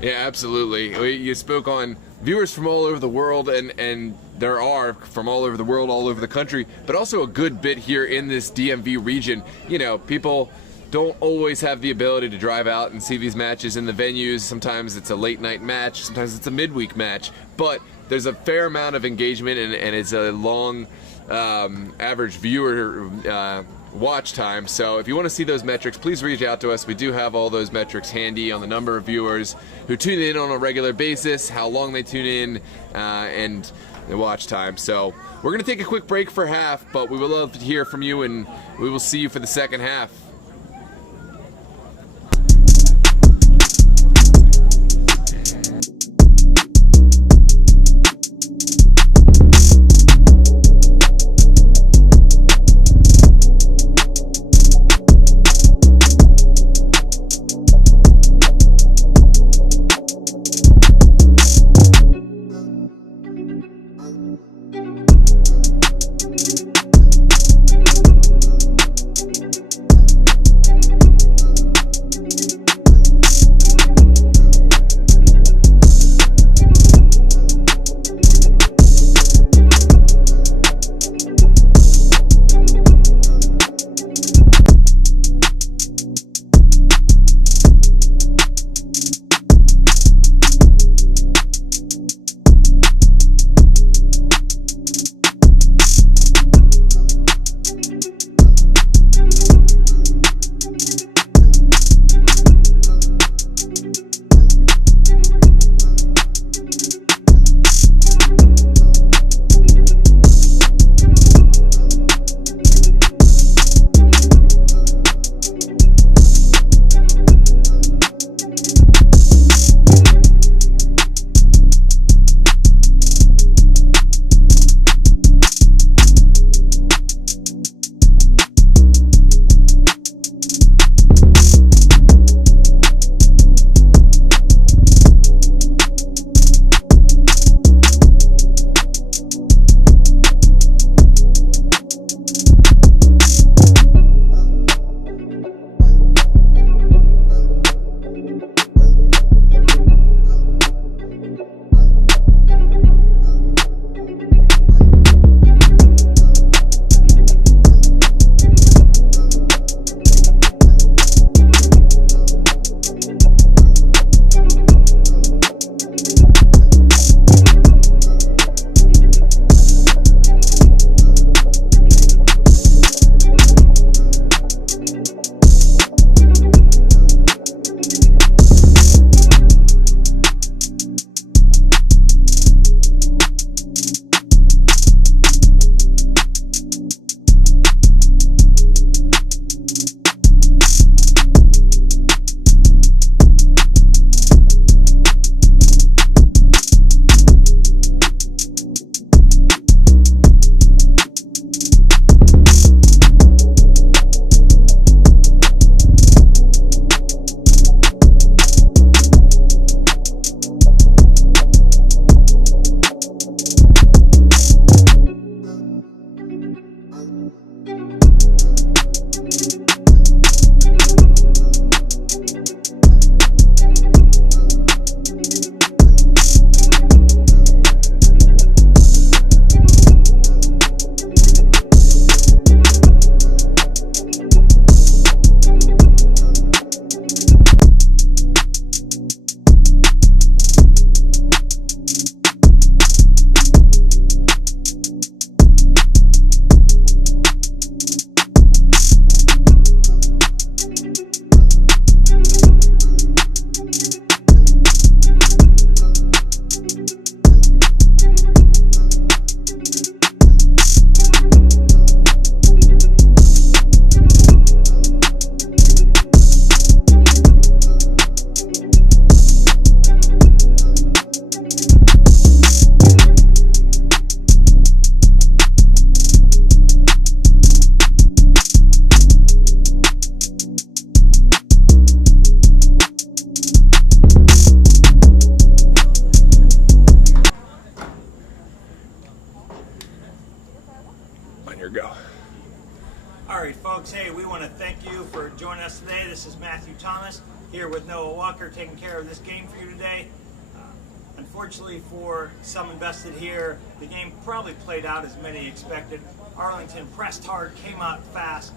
Yeah, absolutely. You spoke on viewers from all over the world, and there are from all over the world, all over the country, but also a good bit here in this DMV region. You know, people don't always have the ability to drive out and see these matches in the venues. Sometimes it's a late night match, sometimes it's a midweek match, but there's a fair amount of engagement, and it's a long average viewer watch time. So if you want to see those metrics, please reach out to us. We do have all those metrics handy on the number of viewers who tune in on a regular basis, how long they tune in, and the watch time. So we're going to take a quick break for half, but we would love to hear from you, and we will see you for the second half. on your go. All right, folks. Hey, we want to thank you for joining us today. This is Matthew Thomas here with Noah Walker taking care of this game for you today. Unfortunately for some invested here, the game probably played out as many expected. Arlington pressed hard, came out fast,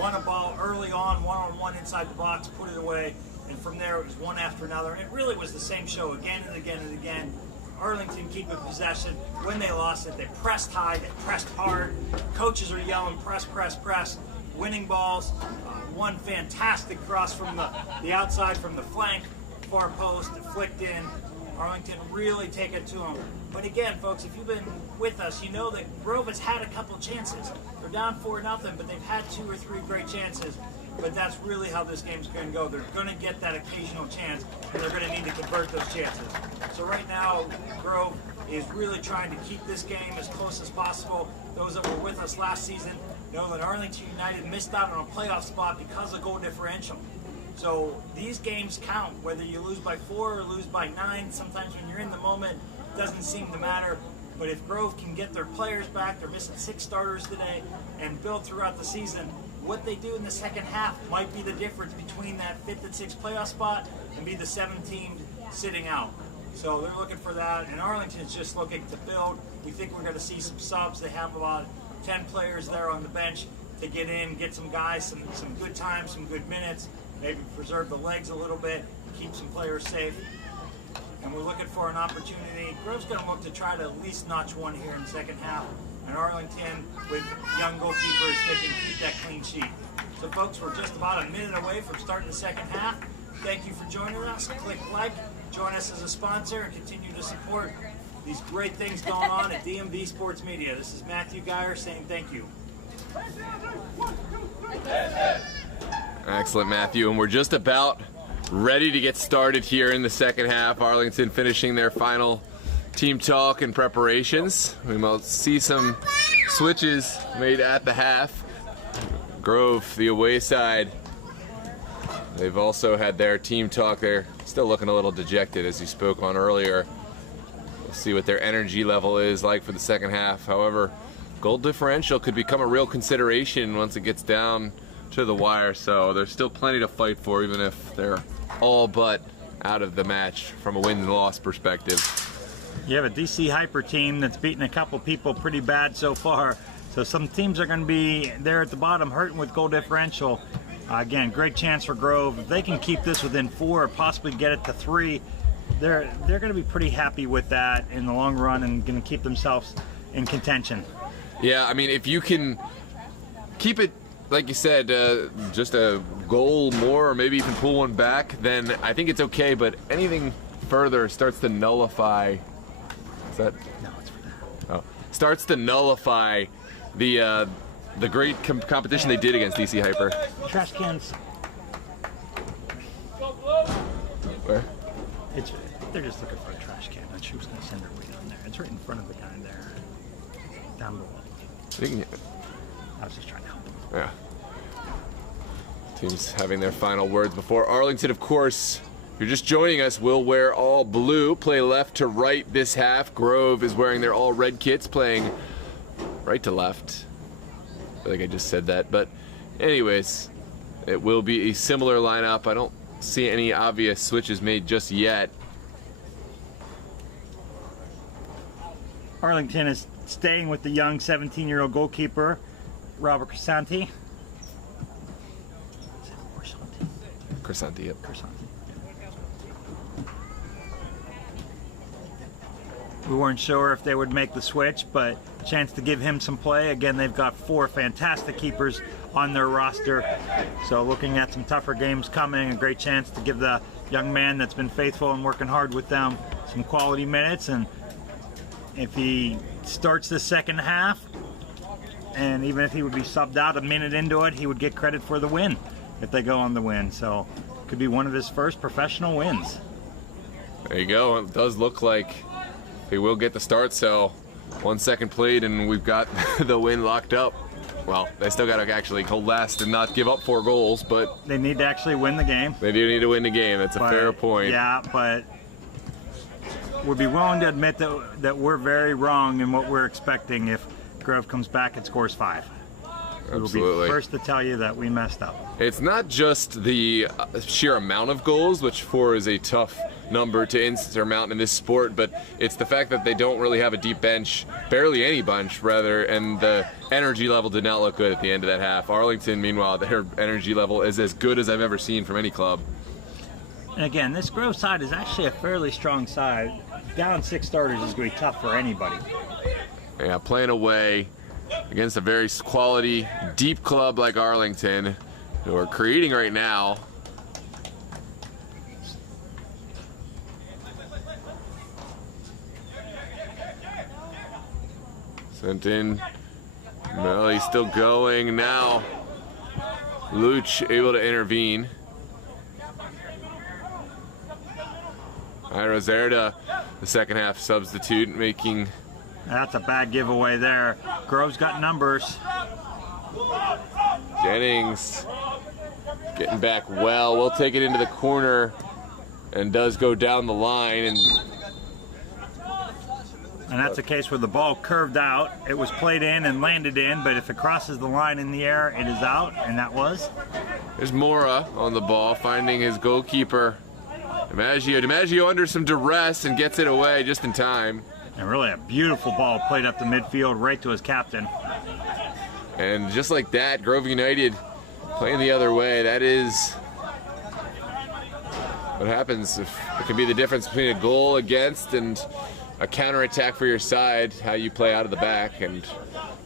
won a ball early on, one-on-one inside the box, put it away, and from there it was one after another. And it really was the same show again and again and again. Arlington keeping possession. When they lost it, they pressed high, they pressed hard. Coaches are yelling, press, press, press. Winning balls. One fantastic cross from the outside from the flank, far post, flicked in. Arlington really take it to them. But again, folks, if you've been with us, you know that Grove has had a couple chances. They're down 4-0, but they've had 2 or 3 great chances. But that's really how this game's going to go. They're going to get that occasional chance, and they're going to need to convert those chances. So right now, Grove is really trying to keep this game as close as possible. Those that were with us last season know that Arlington United missed out on a playoff spot because of goal differential. So these games count, whether you lose by 4 or lose by 9. Sometimes when you're in the moment, it doesn't seem to matter. But if Grove can get their players back, they're missing 6 starters today, and build throughout the season, what they do in the second half might be the difference between that 5th and 6th playoff spot and be the 7th team sitting out. So they're looking for that, and Arlington's just looking to build. We think we're going to see some subs. They have about 10 players there on the bench to get in, get some guys some good time, some good minutes, maybe preserve the legs a little bit, keep some players safe. And we're looking for an opportunity. Grove's going to look to try to at least notch one here in the second half. And Arlington, with young goalkeepers, they can keep that clean sheet. So folks, we're just about a minute away from starting the second half. Thank you for joining us. Click like, join us as a sponsor, and continue to support these great things going on at DMV Sports Media. This is Matthew Geyer saying thank you. Excellent, Matthew. And we're just about ready to get started here in the second half. Arlington finishing their final team talk and preparations. We might see some switches made at the half. Grove, the away side, they've also had their team talk. They're still looking a little dejected, as you spoke on earlier. We'll see what their energy level is like for the second half. However, goal differential could become a real consideration once it gets down to the wire, so there's still plenty to fight for, even if they're all but out of the match from a win and loss perspective. You have a DC Hyper team that's beaten a couple people pretty bad so far. So some teams are going to be there at the bottom hurting with goal differential. Again, great chance for Grove. If they can keep this within 4 or possibly get it to 3, they're going to be pretty happy with that in the long run and going to keep themselves in contention. Yeah, I mean, if you can keep it, like you said, just a goal more or maybe even pull one back, then I think it's okay, but anything further starts to nullify. Is that? No, it's for that. Oh, starts to nullify the great competition they did against DC Hyper. Trash cans. Where? They're just looking for a trash can. And she was going to send her way down there. It's right in front of the guy there. Down below. I was just trying to help them. Yeah. Teams having their final words before Arlington, of course. If you're just joining us, we'll wear all blue, play left to right this half. Grove is wearing their all red kits, playing right to left. I think I just said that, but anyways, it will be a similar lineup. I don't see any obvious switches made just yet. Arlington is staying with the young 17-year-old goalkeeper, Robert Crisanti. Is it Crisanti, yep. Crisanti. We weren't sure if they would make the switch, but chance to give him some play. Again, they've got 4 fantastic keepers on their roster. So looking at some tougher games coming, a great chance to give the young man that's been faithful and working hard with them some quality minutes. And if he starts the second half, and even if he would be subbed out a minute into it, he would get credit for the win if they go on the win. So could be one of his first professional wins. There you go. It does look like he will get the start, so 1 second played and we've got the win locked up. Well, they still got to actually hold last and not give up 4 goals, but They need to actually win the game. they do need to win the game. That's a fair point. Yeah, but we'd be willing to admit that we're very wrong in what we're expecting. If Grove comes back and scores 5. We will be Absolutely. first to tell you that we messed up. It's not just the sheer amount of goals, which 4 is a tough number to surmount in this sport, but it's the fact that they don't really have a deep bench, barely any bench rather, and the energy level did not look good at the end of that half. Arlington, meanwhile, their energy level is as good as I've ever seen from any club. And again, this Grove side is actually a fairly strong side. Down 6 starters is going to be tough for anybody. Yeah, playing away against a very quality, deep club like Arlington, who are creating right now. Sent in. Melly's still going now. Luch able to intervene. Ira Zerda, the second half substitute, making. That's a bad giveaway there. Grove's got numbers. Jennings getting back well. We'll take it into the corner and does go down the line. And that's a case where the ball curved out. It was played in and landed in, but if it crosses the line in the air, it is out, and that was. There's Mora on the ball, finding his goalkeeper. DiMaggio under some duress and gets it away just in time. And really a beautiful ball played up the midfield right to his captain. And just like that, Grove United playing the other way. That is what happens. If it can be the difference between a goal against and a counterattack for your side, how you play out of the back. And it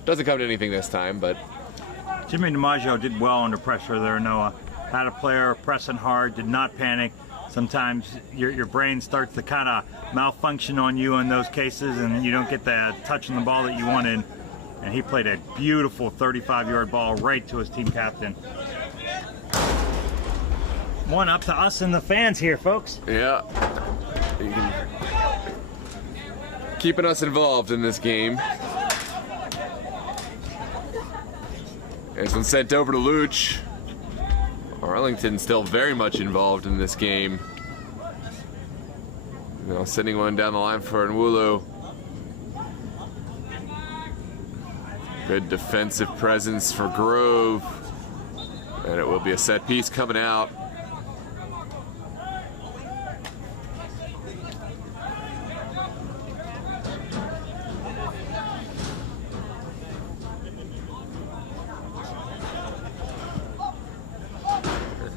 doesn't come to anything this time, but Jimmy DiMaggio did well under pressure there, Noah. Had a player pressing hard, did not panic. Sometimes your brain starts to kind of malfunction on you in those cases, and you don't get the touch on the ball that you wanted. And he played a beautiful 35-yard ball right to his team captain. One up to us and the fans here, folks. yeah, keeping us involved in this game. This one sent over to Luch. Arlington still very much involved in this game. Now sending one down the line for Nwulu. Good defensive presence for Grove. And it will be a set piece coming out.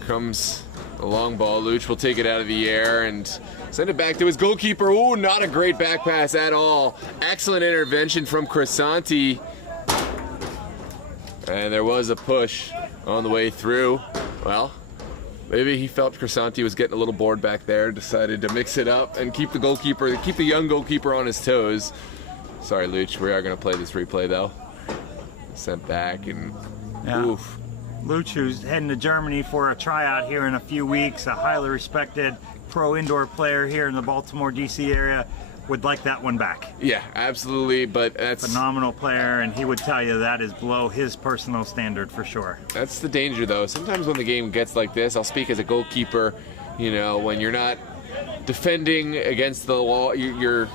Comes the long ball. Luch will take it out of the air and send it back to his goalkeeper. Ooh, not a great back pass at all. Excellent intervention from Crisanti. And there was a push on the way through. Well, maybe he felt Crisanti was getting a little bored back there, decided to mix it up and keep the young goalkeeper on his toes. Sorry, Luch, we are going to play this replay though. Sent back and oof. Luch, who's heading to Germany for a tryout here in a few weeks, a highly respected pro indoor player here in the Baltimore, D.C. area, would like that one back. Yeah, absolutely, but that's Phenomenal player, and he would tell you that is below his personal standard for sure. That's the danger, though. Sometimes when the game gets like this, I'll speak as a goalkeeper, when you're not defending against the wall, your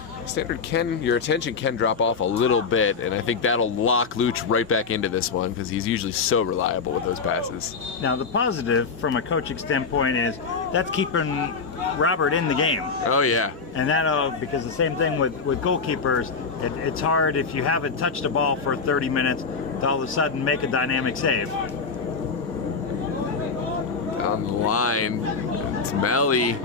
attention can drop off a little bit, and I think that'll lock Luch right back into this one because he's usually so reliable with those passes. Now, the positive from a coaching standpoint is that's keeping Robert in the game. Oh, yeah. And because the same thing with goalkeepers, it's hard if you haven't touched a ball for 30 minutes to all of a sudden make a dynamic save. Down the line, it's Melly.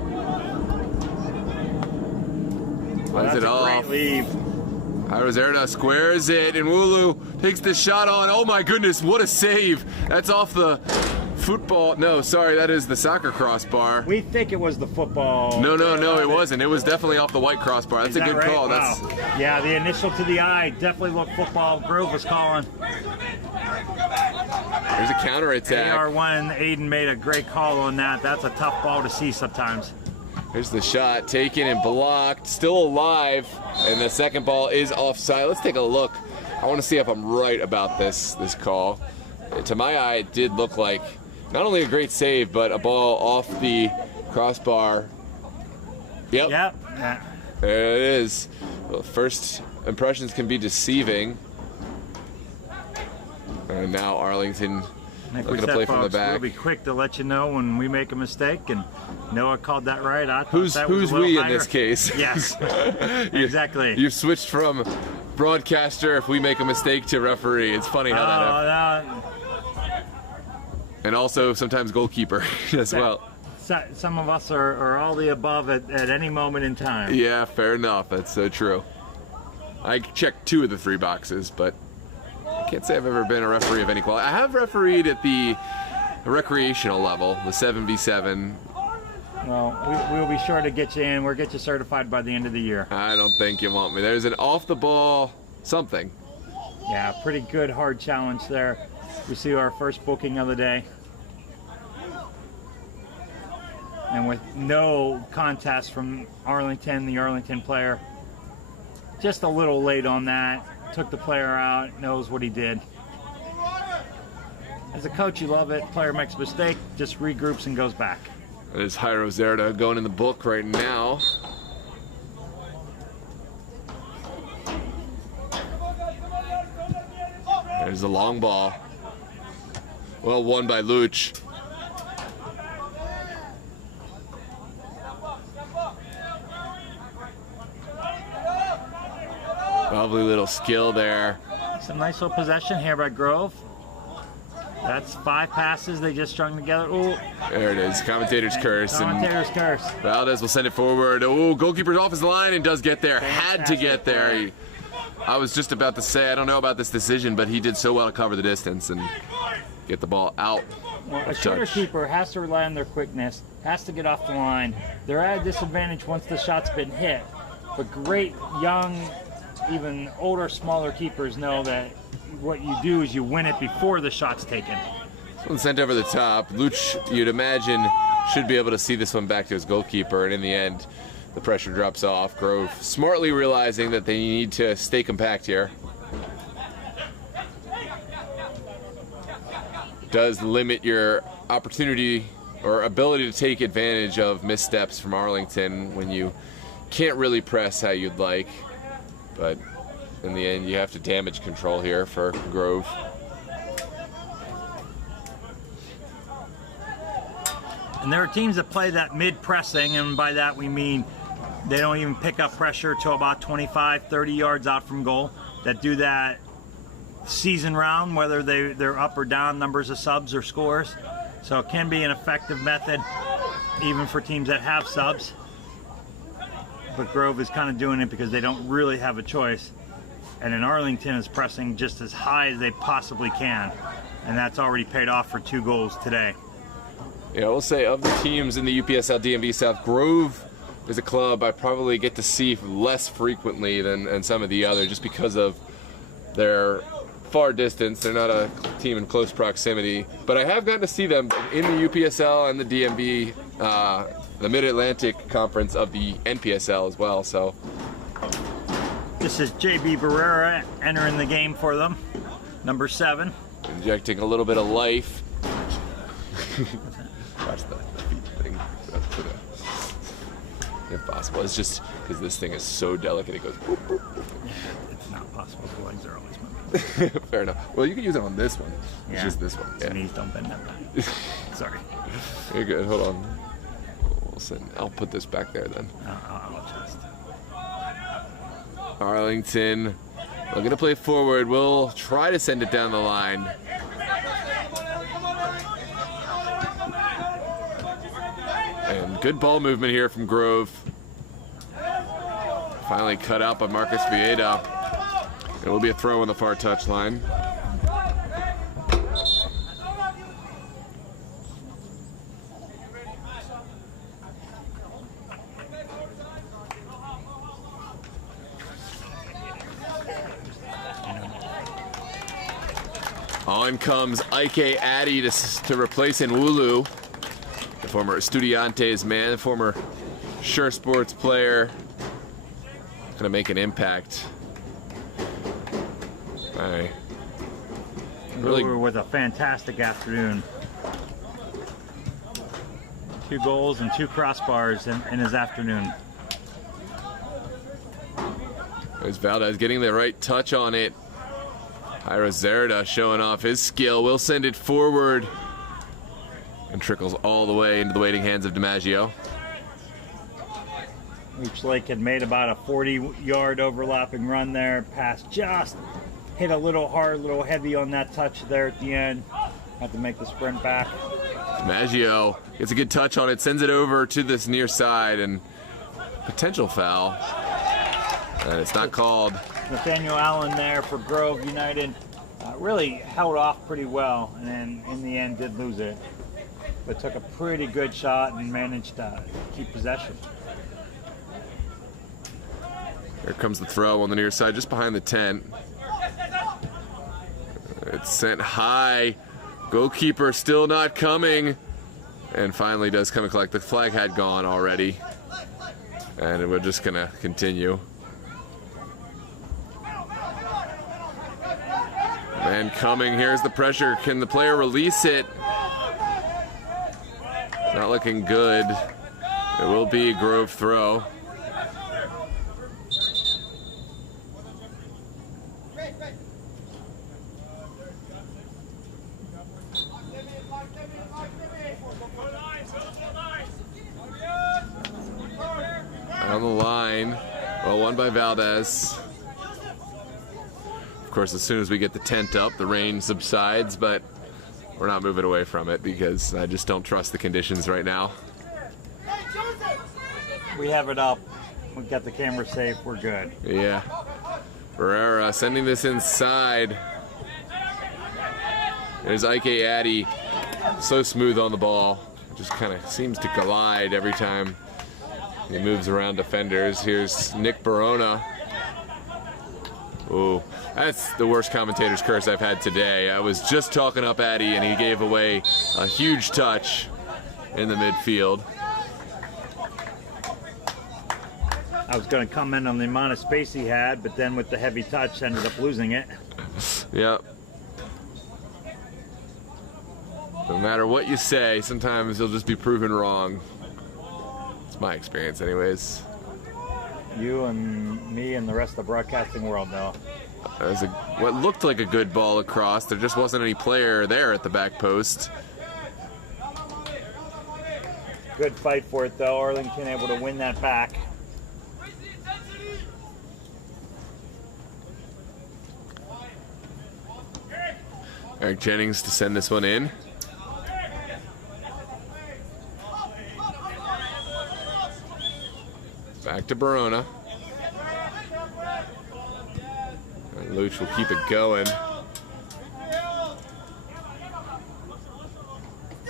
Plays it off. Great leave. Zerda squares it, and Nwulu takes the shot on. Oh my goodness, what a save! That's off the football. No, sorry, that is the soccer crossbar. We think it was the football. No, it wasn't. It was definitely off the white crossbar. That's a good right? call. Wow. Yeah, the initial to the eye definitely looked football. Grove was calling. There's a counterattack. AR1, Aiden made a great call on that. That's a tough ball to see sometimes. Here's the shot, taken and blocked, still alive, and the second ball is offside. Let's take a look. I want to see if I'm right about this call. To my eye, it did look like not only a great save, but a ball off the crossbar. Yep. Yeah. There it is. Well, first impressions can be deceiving. And now Arlington Like looking we to play said, from the folks, back. we'll be quick to let you know when we make a mistake, and Noah called that right. I thought Who's that was a little we in higher. this case? Yes, exactly. You've switched from broadcaster if we make a mistake to referee. It's funny how that happens. And also sometimes goalkeeper as well. Some of us are all the above at any moment in time. Yeah, fair enough. That's so true. I checked 2 of the 3 boxes, but I can't say I've ever been a referee of any quality. I have refereed at the recreational level, the 7v7. Well, we'll be sure to get you in. We'll get you certified by the end of the year. I don't think you want me. There's an off-the-ball something. Yeah, pretty good hard challenge there. We see our first booking of the day. And with no contest from Arlington, the Arlington player. Just a little late on that. Took the player out, knows what he did. As a coach, you love it. Player makes a mistake, just regroups and goes back. There's Jairo Zerda going in the book right now. There's the long ball. Well won by Luch. Lovely little skill there. Some nice little possession here by Grove. That's 5 passes they just strung together. Ooh. There it is. Commentator's curse. Commentator's curse. And Valdez will send it forward. Oh, goalkeeper's off his line and does get there. Had to get there. I was just about to say, I don't know about this decision, but he did so well to cover the distance and get the ball out. Well, a shooter keeper has to rely on their quickness, has to get off the line. They're at a disadvantage once the shot's been hit. But great young, even older, smaller keepers know that what you do is you win it before the shot's taken. This one sent over the top. Luch, you'd imagine, should be able to see this one back to his goalkeeper, and in the end, the pressure drops off. Grove smartly realizing that they need to stay compact here. Does limit your opportunity or ability to take advantage of missteps from Arlington when you can't really press how you'd like. But in the end, you have to damage control here for Grove. And there are teams that play that mid-pressing, and by that we mean they don't even pick up pressure till about 25, 30 yards out from goal, that do that season round, whether they're up or down numbers of subs or scores. So it can be an effective method even for teams that have subs. But Grove is kind of doing it because they don't really have a choice. And then Arlington is pressing just as high as they possibly can. And that's already paid off for 2 goals today. Yeah, I will say of the teams in the UPSL DMV South, Grove is a club I probably get to see less frequently than some of the others, just because of their far distance. They're not a team in close proximity, but I have gotten to see them in the UPSL and the DMV, the Mid-Atlantic Conference of the NPSL as well. So this is JB Barrera entering the game for them, number 7. Injecting a little bit of life. Watch the feet thing. Impossible. It's just because this thing is so delicate, it goes boop, boop, boop. It's not possible. The legs are always moving. Fair enough. Well, you can use it on this one. It's Yeah. just this one. The Yeah. knees don't bend that bad. Sorry. You're good. Hold on. I'll put this back there then. I'll adjust. Arlington looking to play forward. We'll try to send it down the line. And good ball movement here from Grove. Finally cut out by Marcus Vieda. It will be a throw on the far touchline. On comes Ike Addy to replace Nwulu, the former Estudiantes man, the former Sure Sports player. Gonna make an impact. Really with a fantastic afternoon. 2 goals and 2 crossbars in his afternoon. There's Valdez getting the right touch on it. Zerda showing off his skill. Will send it forward and trickles all the way into the waiting hands of DiMaggio. Leech Lake had made about a 40-yard overlapping run there. Pass just hit a little hard, a little heavy on that touch there at the end. Had to make the sprint back. DiMaggio gets a good touch on it, sends it over to this near side, and potential foul. And it's not called. Nathaniel Allen there for Grove United. Really held off pretty well, and then in the end did lose it. But took a pretty good shot and managed to keep possession. Here comes the throw on the near side, just behind the tent. It's sent high. Goalkeeper still not coming. And finally does come and collect. The flag had gone already. And we're just going to continue. Man coming, here's the pressure. Can the player release it? Not looking good. It will be a Grove throw. On the line, well, won by Valdez. Of course, as soon as we get the tent up, the rain subsides, but we're not moving away from it because I just don't trust the conditions right now. We have it up. We've got the camera safe. We're good. Yeah. Barrera sending this inside. There's Ike Addy. So smooth on the ball. Just kind of seems to glide every time he moves around defenders. Here's Nick Barona. Ooh, that's the worst commentator's curse I've had today. I was just talking up Addy and he gave away a huge touch in the midfield. I was going to comment on the amount of space he had, but then with the heavy touch, ended up losing it. Yep. No matter what you say, sometimes you'll just be proven wrong. It's my experience anyways. You and me and the rest of the broadcasting world know. That was what looked like a good ball across. There just wasn't any player there at the back post. Good fight for it though. Arlington able to win that back. Eric Jennings to send this one in. Back to Barona. And Luch will keep it going.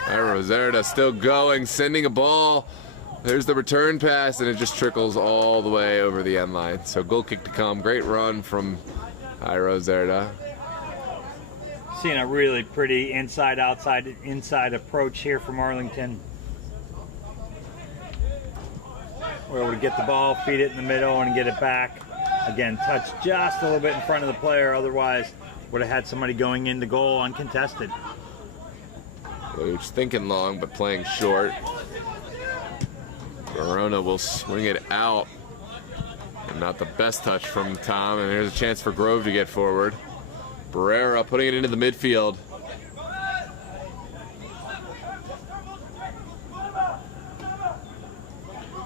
Rosarda still going, sending a ball. There's the return pass, and it just trickles all the way over the end line. So goal kick to come. Great run from Rosarda. Seeing a really pretty inside, outside, inside approach here from Arlington. We're able to get the ball, feed it in the middle, and get it back. Again, touch just a little bit in front of the player. Otherwise, would have had somebody going into goal uncontested. Luch thinking long, but playing short. Verona will swing it out. And not the best touch from Tom, and here's a chance for Grove to get forward. Barrera putting it into the midfield.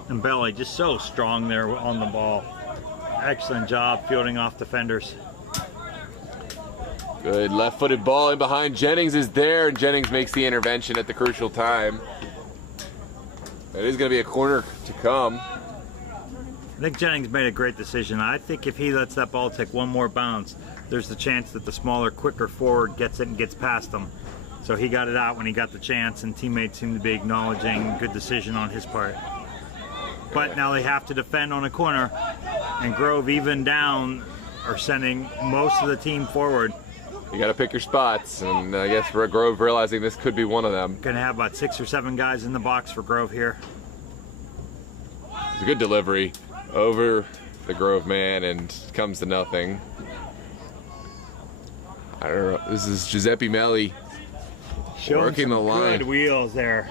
And Belly just so strong there on the ball. Excellent job fielding off defenders. Good left-footed ball in behind. Jennings is there, and Jennings makes the intervention at the crucial time. It is going to be a corner to come. I think Jennings made a great decision. I think if he lets that ball take one more bounce, there's the chance that the smaller, quicker forward gets it and gets past him. So he got it out when he got the chance, and teammates seem to be acknowledging good decision on his part. But now they have to defend on a corner, and Grove even down are sending most of the team forward. You got to pick your spots, and I guess for Grove realizing this could be one of them. Going to have about 6 or 7 guys in the box for Grove here. It's a good delivery over the Grove man, and comes to nothing. I don't know. This is Giuseppe Melli working the line. Good wheels there.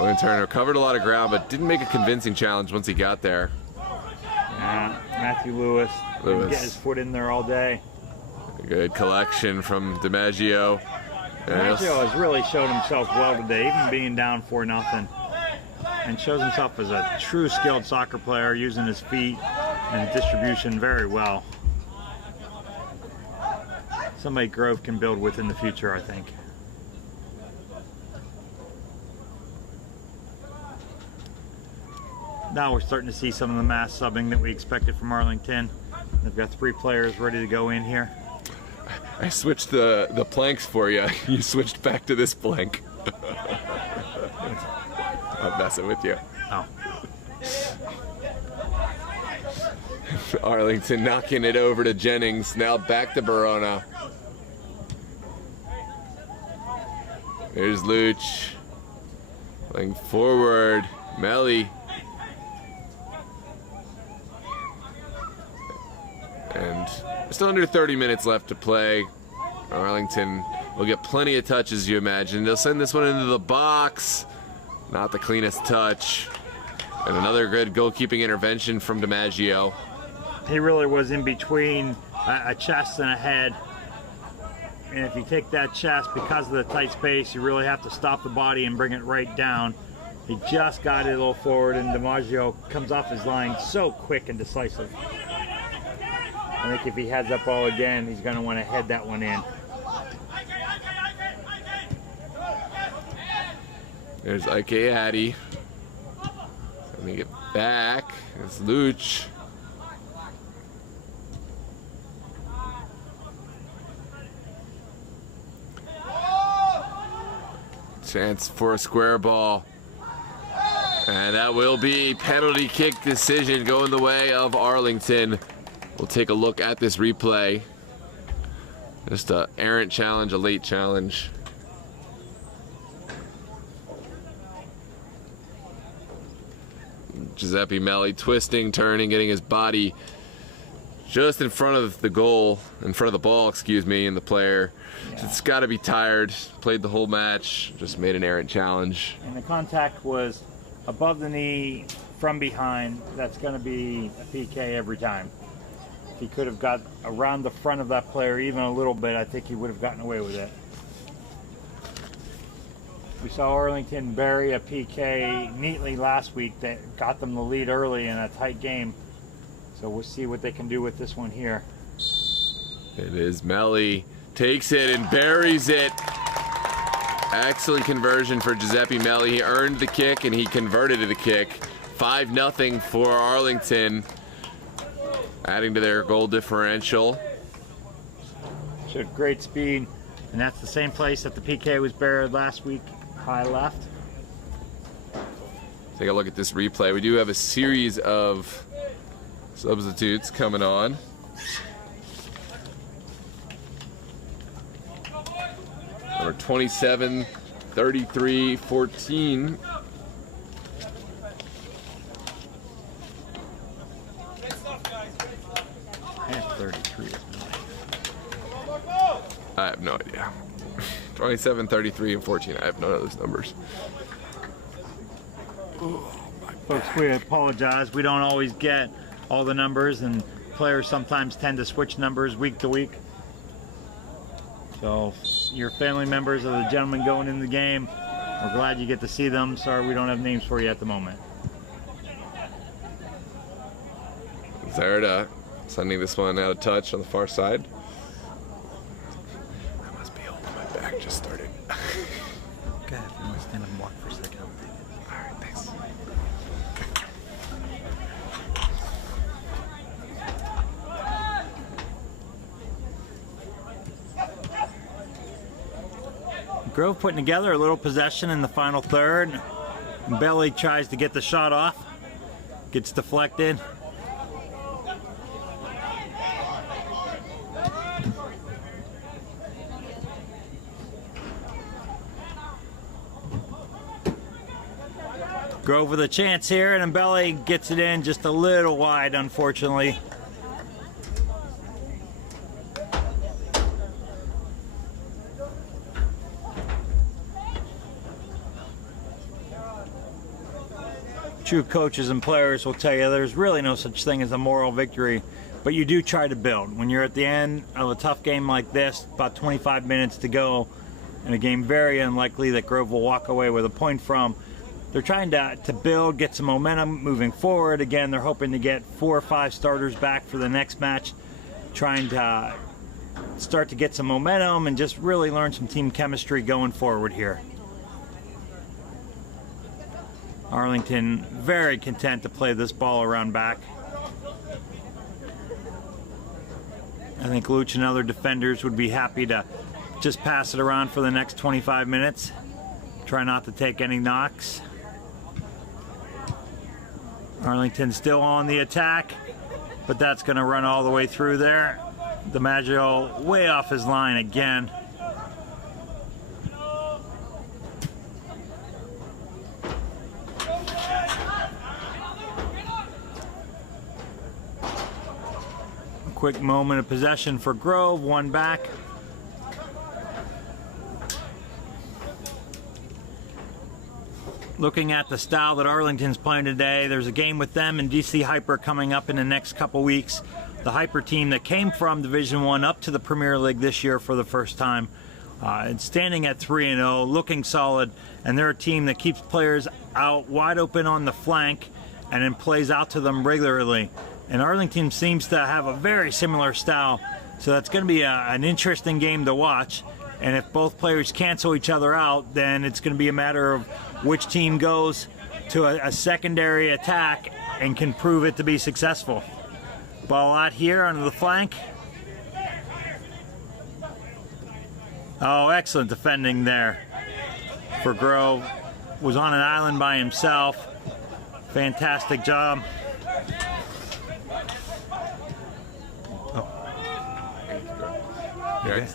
Owen Turner covered a lot of ground, but didn't make a convincing challenge once he got there. Yeah, Matthew Lewis didn't get his foot in there all day. Good collection from DiMaggio. DiMaggio has really showed himself well today, even being down 4-0. And shows himself as a true skilled soccer player, using his feet and distribution very well. Somebody Grove can build with in the future, I think. Now we're starting to see some of the mass subbing that we expected from Arlington. They've got 3 players ready to go in here. I switched the planks for you. You switched back to this plank. I'm messing with you. Oh. Arlington knocking it over to Jennings. Now back to Barona. There's Luch. Playing forward. Melly. And still under 30 minutes left to play. Arlington will get plenty of touches, you imagine. They'll send this one into the box. Not the cleanest touch. And another good goalkeeping intervention from DiMaggio. He really was in between a chest and a head. And if you take that chest, because of the tight space, you really have to stop the body and bring it right down. He just got it a little forward, and DiMaggio comes off his line so quick and decisive. I think if he heads up ball again, he's going to want to head that one in. There's Ike Addy. Let me get back. It's Luch. Chance for a square ball. And that will be penalty kick decision going the way of Arlington. We'll take a look at this replay. Just an errant challenge, a late challenge. Giuseppe Melli twisting, turning, getting his body just in front of the goal, in front of the ball, excuse me, and the player. Yeah. It's got to be tired. Played the whole match, just made an errant challenge. And the contact was above the knee from behind. That's going to be a PK every time. If he could have got around the front of that player even a little bit, I think he would have gotten away with it. We saw Arlington bury a PK neatly last week that got them the lead early in a tight game. So we'll see what they can do with this one here. It is Melli. Takes it and buries it. Excellent conversion for Giuseppe Melli. He earned the kick and he converted the kick. 5-0 for Arlington, adding to their goal differential. Showed great speed, and that's the same place that the PK was buried last week, high left. Take a look at this replay. We do have a series of substitutes coming on. Number 27, 33, 14. I have 33. I have no idea. 27, 33, and 14. I have none of those numbers. Folks, we apologize. We don't always get all the numbers, and players sometimes tend to switch numbers week to week. So your family members of the gentlemen going in the game, we're glad you get to see them. Sorry we don't have names for you at the moment. Zerda sending this one out of touch on the far side. I must be holding my back, just started. Okay, if you want to stand up and walk for a second, I'll take it. All right, thanks. Grove putting together a little possession in the final third. Belly tries to get the shot off. Gets deflected. Grove with a chance here, and Mbele gets it in just a little wide, unfortunately. True coaches and players will tell you there's really no such thing as a moral victory but you do try to build. When you're at the end of a tough game like this, about 25 minutes to go, in a game very unlikely that Grove will walk away with a point from, they're trying to build, get some momentum moving forward. Again, they're hoping to get 4 or 5 starters back for the next match, trying to start to get some momentum and just really learn some team chemistry going forward here. Arlington very content to play this ball around back. I think Luch and other defenders would be happy to just pass it around for the next 25 minutes. Try not to take any knocks. Arlington still on the attack, but that's going to run all the way through there. DiMaggio way off his line again. Quick moment of possession for Grove, one back. Looking at the style that Arlington's playing today, there's a game with them and DC Hyper coming up in the next couple weeks. The Hyper team that came from Division I up to the Premier League this year for the first time. It's standing at 3-0, looking solid, and they're a team that keeps players out wide open on the flank and then plays out to them regularly. And Arlington seems to have a very similar style, so that's going to be an interesting game to watch. And if both players cancel each other out, then it's going to be a matter of which team goes to a secondary attack and can prove it to be successful. Ball out here on the flank. Oh, excellent defending there for Grove. Was on an island by himself. Fantastic job. Okay.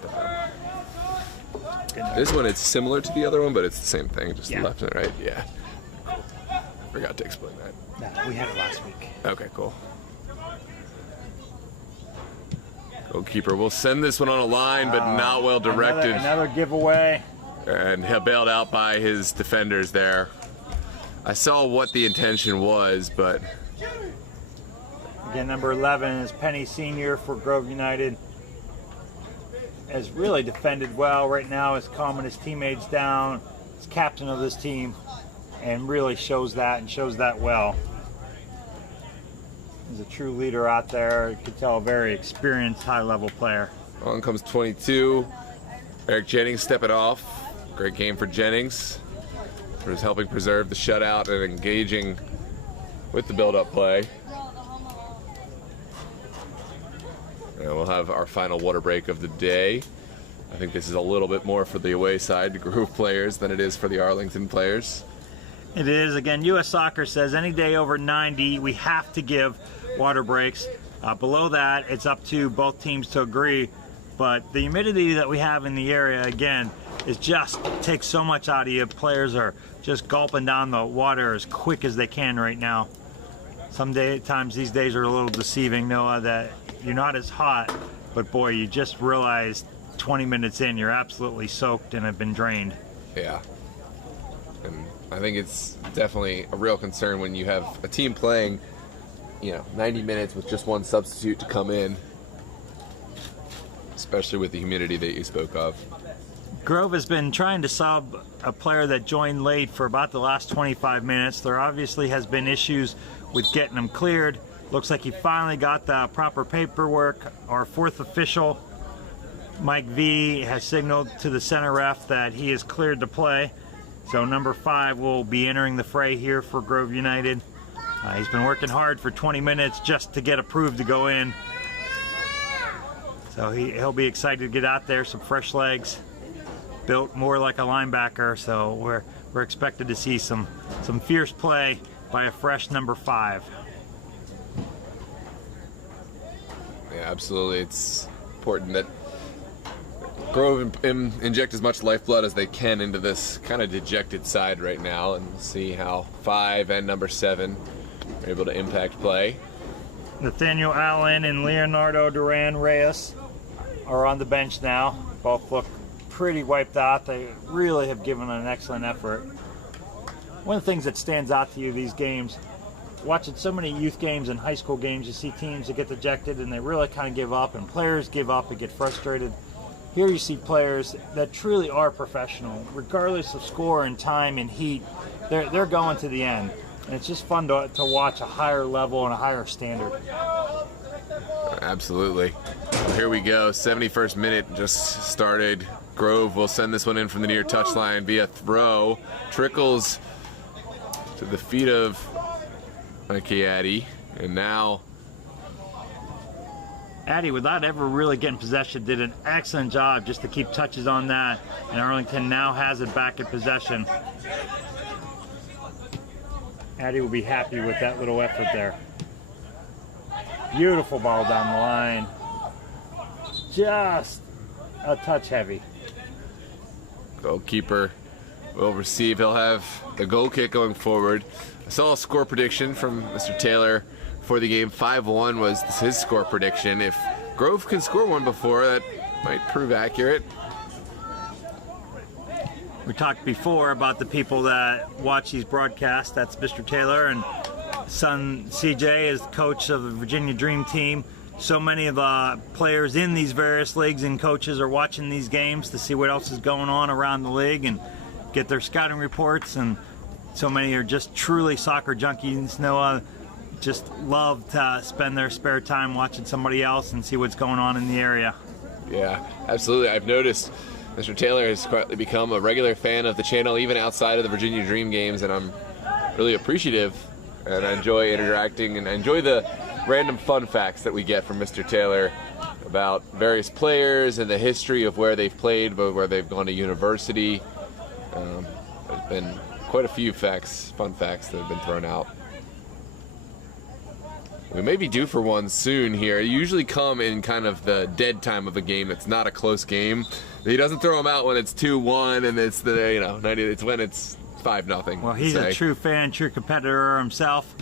This one is similar to the other one, but it's the same thing, just Yeah. left and right. Yeah. Cool. Forgot to explain that. No, we had it last week. Okay, cool. Goalkeeper will send this one on a line, but not well directed. Another giveaway. And he bailed out by his defenders there. I saw what the intention was, but Again, number 11 is Penny Senior for Grove United. Has really defended well right now, is calming his teammates down. He's captain of this team and really shows that and shows that well. He's a true leader out there. You could tell a very experienced high-level player. on comes 22. Eric Jennings stepping off. Great game for Jennings for his helping preserve the shutout and engaging with the build-up play. And we'll have our final water break of the day. I think this is a little bit more for the away side, the Grove players, than it is for the Arlington players. It is. Again, U.S. Soccer says any day over 90, we have to give water breaks. Below that, it's up to both teams to agree. But the humidity that we have in the area, again, is just takes so much out of you. Players are just gulping down the water as quick as they can right now. Sometimes these days are a little deceiving, Noah, that you're not as hot, but boy, you just realize 20 minutes in, you're absolutely soaked and have been drained. Yeah. And I think it's definitely a real concern when you have a team playing, 90 minutes with just one substitute to come in, especially with the humidity that you spoke of. Grove has been trying to sub a player that joined late for about the last 25 minutes. There obviously has been issues with getting him cleared. Looks like he finally got the proper paperwork. Our fourth official, Mike V, has signaled to the center ref that he is cleared to play. So number 5 will be entering the fray here for Grove United. He's been working hard for 20 minutes just to get approved to go in. So he'll be excited to get out there, some fresh legs. Built more like a linebacker, so we're expected to see some fierce play by a fresh number 5. Yeah, absolutely. It's important that Grove inject as much lifeblood as they can into this kind of dejected side right now, and we'll see how 5 and number 7 are able to impact play. Nathaniel Allen and Leonardo Duran Reyes are on the bench now. Both look pretty wiped out. They really have given an excellent effort. One of the things that stands out to you these games watching so many youth games and high school games, you see teams that get dejected and they really kind of give up, and players give up and get frustrated. Here you see players that truly are professional, regardless of score and time and heat. They're going to the end, and it's just fun to watch a higher level and a higher standard. Absolutely. Well, here we go. 71st minute just started. Grove will send this one in from the near touchline via throw. Trickles to the feet of Mikey Addy, and now Addy, without ever really getting possession, did an excellent job just to keep touches on that, and Arlington now has it back in possession. Addy will be happy with that little effort there. Beautiful ball down the line. Just a touch heavy. Goalkeeper will receive. He'll have the goal kick going forward. I saw a score prediction from Mr. Taylor for the game. 5-1 was his score prediction. If Grove can score one before, that might prove accurate. We talked before about the people that watch these broadcasts. That's Mr. Taylor and son CJ is coach of the Virginia Dream team. So many of the players in these various leagues and coaches are watching these games to see what else is going on around the league and get their scouting reports, and so many are just truly soccer junkies. Noah just love to spend their spare time watching somebody else and see what's going on in the area. Yeah, absolutely. I've noticed Mr. Taylor has quietly become a regular fan of the channel, even outside of the Virginia Dream games, and I'm really appreciative, and I enjoy interacting, and I enjoy the random fun facts that we get from Mr. Taylor about various players and the history of where they've played, but where they've gone to university. There's been quite a few fun facts that have been thrown out. We may be due for one soon here. They usually come in kind of the dead time of a game that's not a close game. He doesn't throw them out when it's 2-1 and it's the 90. It's when it's 5-0. Well, he's a true fan, true competitor himself,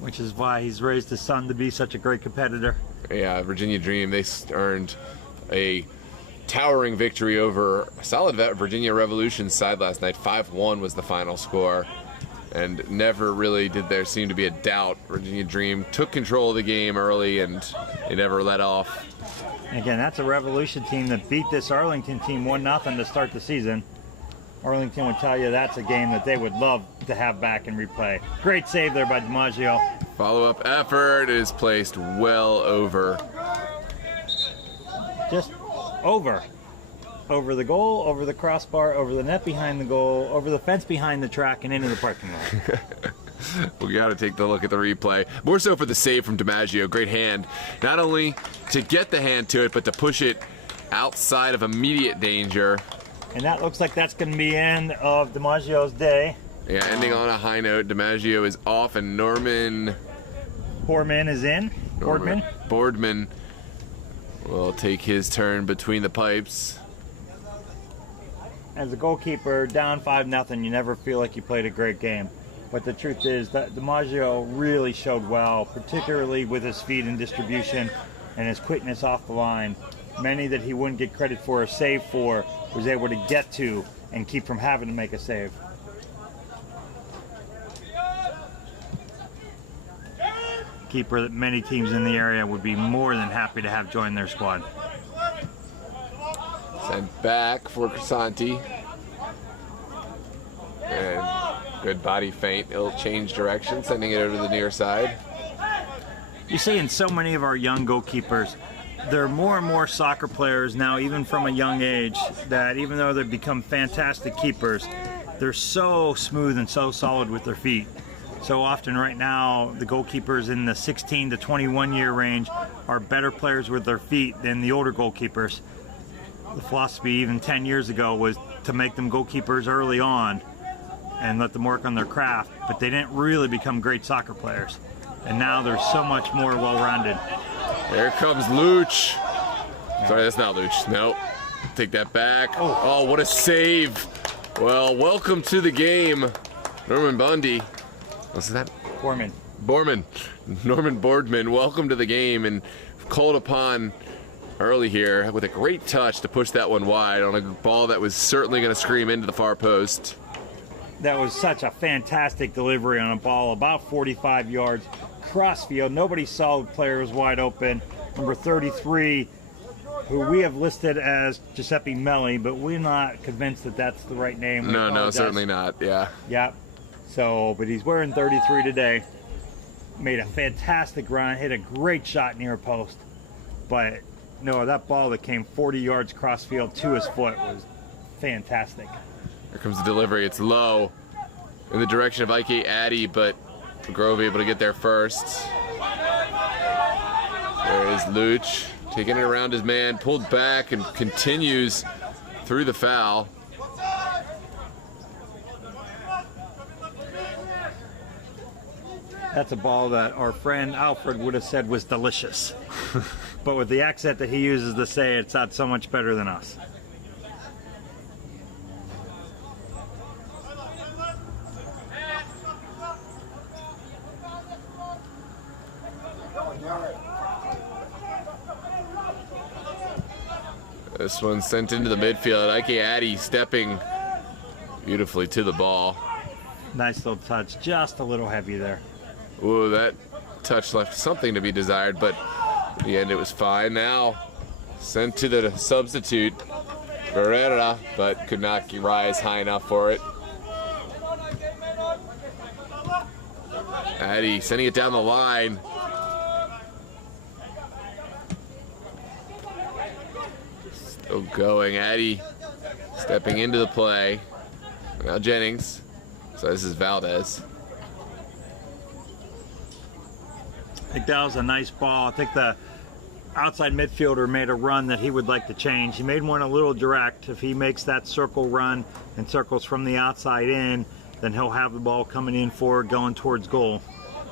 which is why he's raised his son to be such a great competitor. Yeah, Virginia Dream, they earned a towering victory over a solid Virginia Revolution side last night. 5-1 was the final score, and never really did there seem to be a doubt. Virginia Dream took control of the game early, and they never let off. Again, that's a Revolution team that beat this Arlington team 1-0 to start the season. Arlington would tell you that's a game that they would love to have back and replay. Great save there by DiMaggio. Follow-up effort is placed well over. Just over. Over the goal, over the crossbar, over the net behind the goal, over the fence behind the track, and into the parking lot. We got to take the look at the replay. More so for the save from DiMaggio. Great hand. Not only to get the hand to it, but to push it outside of immediate danger. And that looks like that's going to be the end of DiMaggio's day. Yeah, ending on a high note. DiMaggio is off, and Norman Boardman is in. Boardman will take his turn between the pipes. As a goalkeeper, down 5-0, you never feel like you played a great game. But the truth is that DiMaggio really showed well, particularly with his speed and distribution and his quickness off the line. Many that he wouldn't get credit for or save for, was able to get to and keep from having to make a save. Keeper that many teams in the area would be more than happy to have join their squad. Sent back for Crisanti. And good body feint. It'll change direction, sending it over to the near side. You see in so many of our young goalkeepers, there are more and more soccer players now, even from a young age, that even though they've become fantastic keepers, they're so smooth and so solid with their feet. So often right now, the goalkeepers in the 16 to 21 year range are better players with their feet than the older goalkeepers. The philosophy even 10 years ago was to make them goalkeepers early on and let them work on their craft, but they didn't really become great soccer players. And now they're so much more well-rounded. There comes Luch. Sorry, that's not Luch. Nope. Take that back. Oh, what a save. Well, welcome to the game, Norman Bundy. What's that? Borman. Norman Boardman, welcome to the game, and called upon early here with a great touch to push that one wide on a ball that was certainly going to scream into the far post. That was such a fantastic delivery on a ball, about 45 yards, crossfield. Nobody saw the player was wide open. Number 33, who we have listed as Giuseppe Melli, but we're not convinced that that's the right name. No, certainly not. Yeah. Yep. So, but he's wearing 33 today. Made a fantastic run, hit a great shot near post. But no, that ball that came 40 yards crossfield to his foot was fantastic. Here comes the delivery. It's low in the direction of Ike Addy, but Grove able to get there first. There is Luch taking it around his man, pulled back and continues through the foul. That's a ball that our friend Alfred would have said was delicious. But with the accent that he uses to say it, it's not so much better than us. This one sent into the midfield. Ike Addy stepping beautifully to the ball. Nice little touch, just a little heavy there. Ooh, that touch left something to be desired, but in the end it was fine. Now sent to the substitute, Barrera, but could not rise high enough for it. Addy sending it down the line. Still going. Addy stepping into the play. Now Jennings. So this is Valdez. I think that was a nice ball. I think the outside midfielder made a run that he would like to change. He made one a little direct. If he makes that circle run and circles from the outside in, then he'll have the ball coming in forward, going towards goal.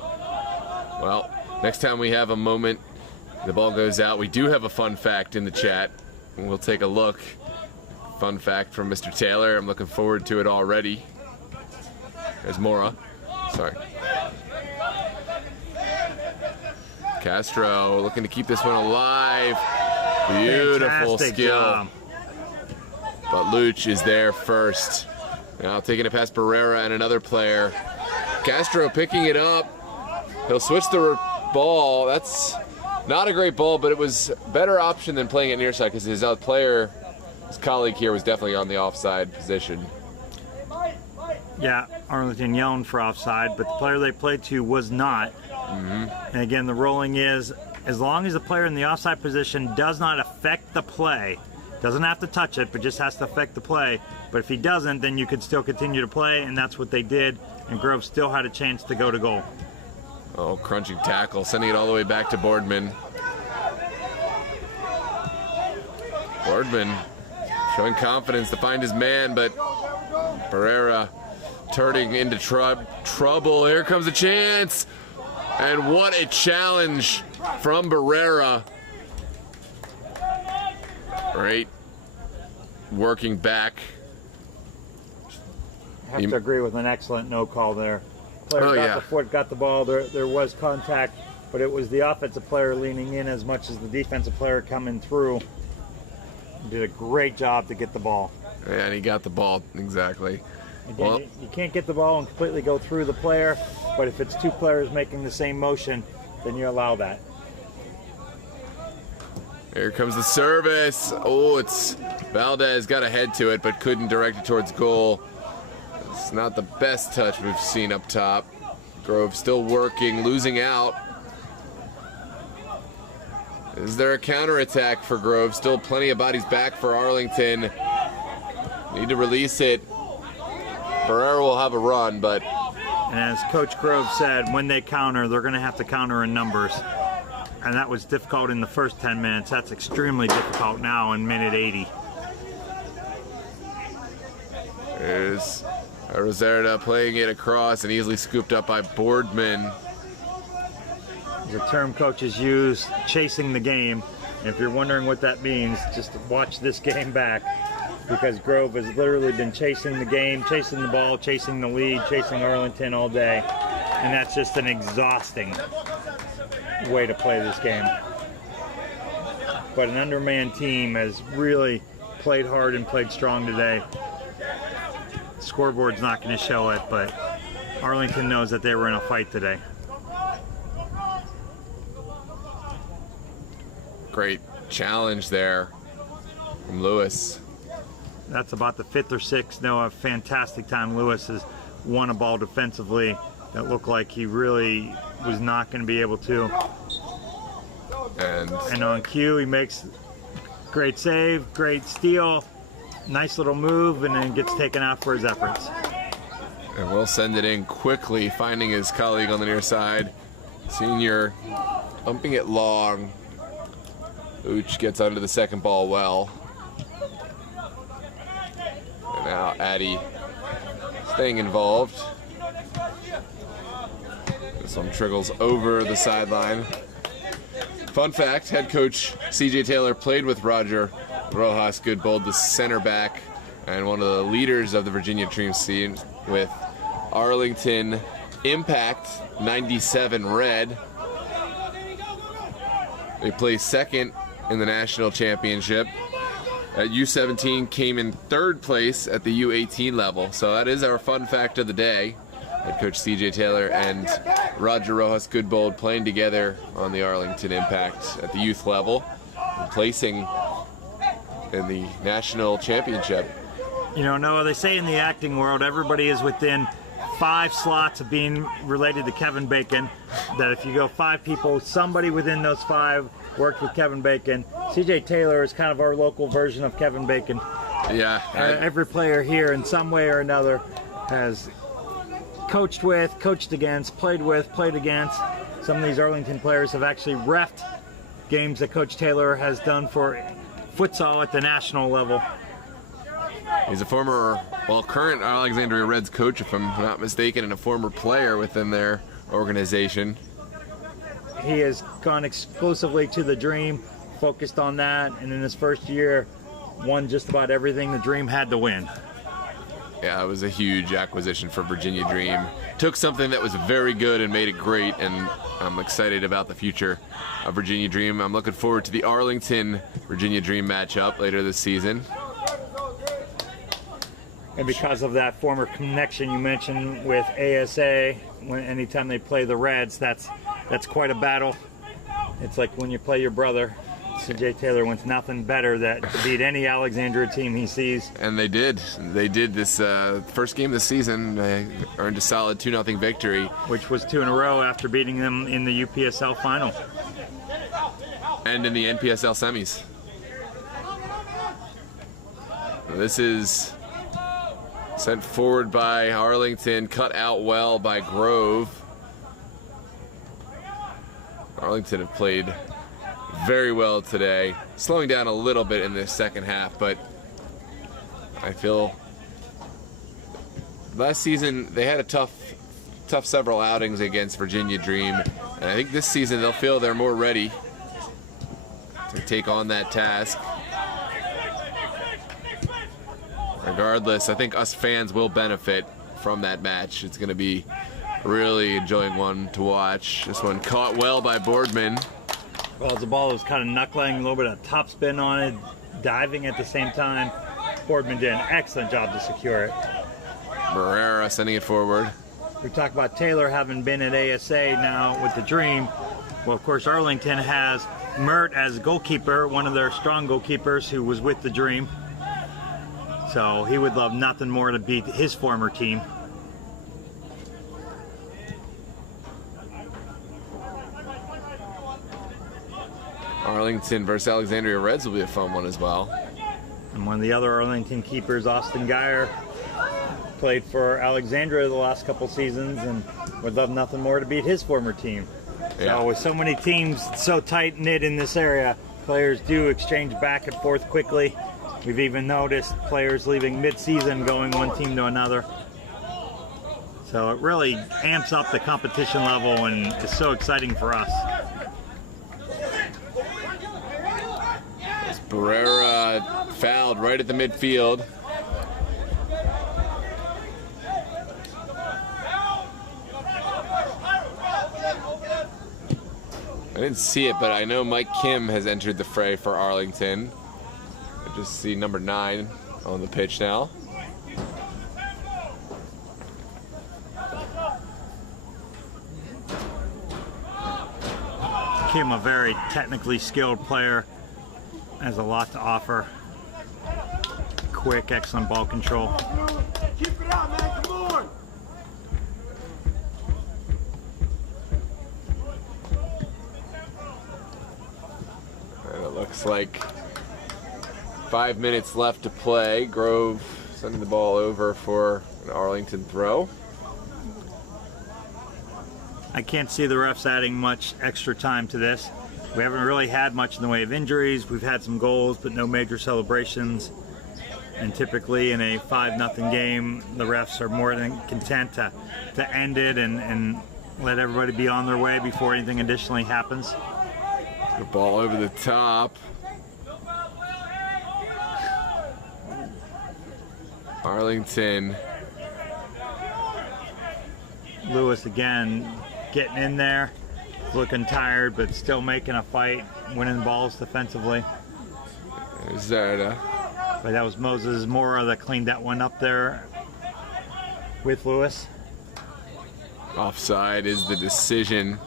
Well, next time we have a moment, the ball goes out. We do have a fun fact in the chat. We'll take a look. Fun fact from Mr. Taylor. I'm looking forward to it already. There's Mora. Sorry. Castro looking to keep this one alive. Beautiful Fantastic skill. job. But Luch is there first. Now taking it past Barrera and another player. Castro picking it up. He'll switch the ball. That's not a great ball, but it was a better option than playing it near side because his player, his colleague here, was definitely on the offside position. Yeah, Arlington yelling for offside, but the player they played to was not. And again, the rolling is, as long as the player in the offside position does not affect the play, doesn't have to touch it, but just has to affect the play. But if he doesn't, then you could still continue to play, and that's what they did, and Grove still had a chance to go to goal. Oh, crunching tackle, sending it all the way back to Boardman. Boardman showing confidence to find his man, but Barrera turning into trouble. Here comes a chance. And what a challenge from Barrera. Great working back. I have to agree with an excellent no call there. Player got the foot, got the ball. There was contact, but it was the offensive player leaning in as much as the defensive player coming through. Did a great job to get the ball. Yeah, and he got the ball, exactly. Again, Well, you can't get the ball and completely go through the player, but if it's two players making the same motion, then you allow that. here comes the service. Oh, it's Valdez got a head to it, but couldn't direct it towards goal. It's not the best touch we've seen up top. Grove still working, losing out. Is there a counterattack for Grove? Still plenty of bodies back for Arlington. Need to release it. Barrera will have a run, but... And as Coach Grove said, when they counter, they're going to have to counter in numbers. And that was difficult in the first 10 minutes. That's extremely difficult now in minute 80. There's Rosarda playing it across and easily scooped up by Boardman. The term coaches use, chasing the game. And if you're wondering what that means, just watch this game back. Because Grove has literally been chasing the game, chasing the ball, chasing the lead, chasing Arlington all day. And that's just an exhausting way to play this game. But an undermanned team has really played hard and played strong today. scoreboard's not going to show it, but Arlington knows that they were in a fight today. Great challenge there from Lewis. That's about the 5th or 6th. No, a fantastic time. Lewis has won a ball defensively that looked like he really was not going to be able to. And on cue, he makes great save, great steal, nice little move, and then gets taken out for his efforts. And we'll send it in quickly, finding his colleague on the near side. Senior bumping it long. Ooch gets under the second ball well. And now Addy staying involved. This one trickles over the sideline. Fun fact, head coach CJ Taylor played with Roger Rojas Goodbold, the center back, and one of the leaders of the Virginia Dream team with Arlington Impact 97 Red. They placed second in the national championship. At U17 came in 3rd place at the U18 level. So that is our fun fact of the day. Head coach CJ Taylor and Roger Rojas Goodbold playing together on the Arlington Impact at the youth level, and placing in the national championship. You know, Noah, they say in the acting world, everybody is within 5 slots of being related to Kevin Bacon. That if you go 5 people, somebody within those 5 worked with Kevin Bacon. CJ Taylor is kind of our local version of Kevin Bacon. Yeah. Every player here in some way or another has coached with, coached against, played with, played against. Some of these Arlington players have actually reffed games that Coach Taylor has done for futsal at the national level. He's a former, current Alexandria Reds coach, if I'm not mistaken, and a former player within their organization. He has gone exclusively to the Dream, focused on that, and in his first year, won just about everything the Dream had to win. Yeah, it was a huge acquisition for Virginia Dream. Took something that was very good and made it great, and I'm excited about the future of Virginia Dream. I'm looking forward to the Arlington Virginia Dream matchup later this season. And because of that former connection you mentioned with ASA, anytime they play the Reds, that's quite a battle. It's like when you play your brother. CJ Taylor wants nothing better than to beat any Alexandria team he sees. And they did. They did this first game this season. They earned a solid 2-0 victory. Which was 2 in a row after beating them in the UPSL final. And in the NPSL semis. This is sent forward by Arlington, cut out well by Grove. Arlington have played very well today, slowing down a little bit in the second half, but I feel last season they had a tough several outings against Virginia Dream, and I think this season they'll feel they're more ready to take on that task. Regardless, I think us fans will benefit from that match. It's going to be really enjoying one to watch. This one caught well by Boardman. Well, the ball was kind of knuckling, a little bit of topspin on it, diving at the same time. Boardman did an excellent job to secure it. Barrera sending it forward. We talk about Taylor having been at ASA now with the Dream. Well, of course, Arlington has Mert as goalkeeper, one of their strong goalkeepers who was with the Dream. So he would love nothing more to beat his former team. Arlington versus Alexandria Reds will be a fun one as well. And one of the other Arlington keepers, Austin Geyer, played for Alexandria the last couple seasons and would love nothing more to beat his former team. Yeah. So with so many teams so tight-knit in this area, players do exchange back and forth quickly. We've even noticed players leaving mid-season going one team to another. So it really amps up the competition level and is so exciting for us. Barrera fouled right at the midfield. I didn't see it, but I know Mike Kim has entered the fray for Arlington. I just see number 9 on the pitch now. Kim, a very technically skilled player, has a lot to offer. Quick, excellent ball control. Keep it out, man. Come on. And it looks like 5 minutes left to play. Grove sending the ball over for an Arlington throw. I can't see the refs adding much extra time to this. We haven't really had much in the way of injuries. We've had some goals, but no major celebrations. And typically in a 5-0 game, the refs are more than content to end it and let everybody be on their way before anything additionally happens. The ball over the top. Arlington. Lewis again getting in there, looking tired, but still making a fight, winning balls defensively. There's Zarda. But that was Moses Mora that cleaned that one up there with Lewis. Offside is the decision.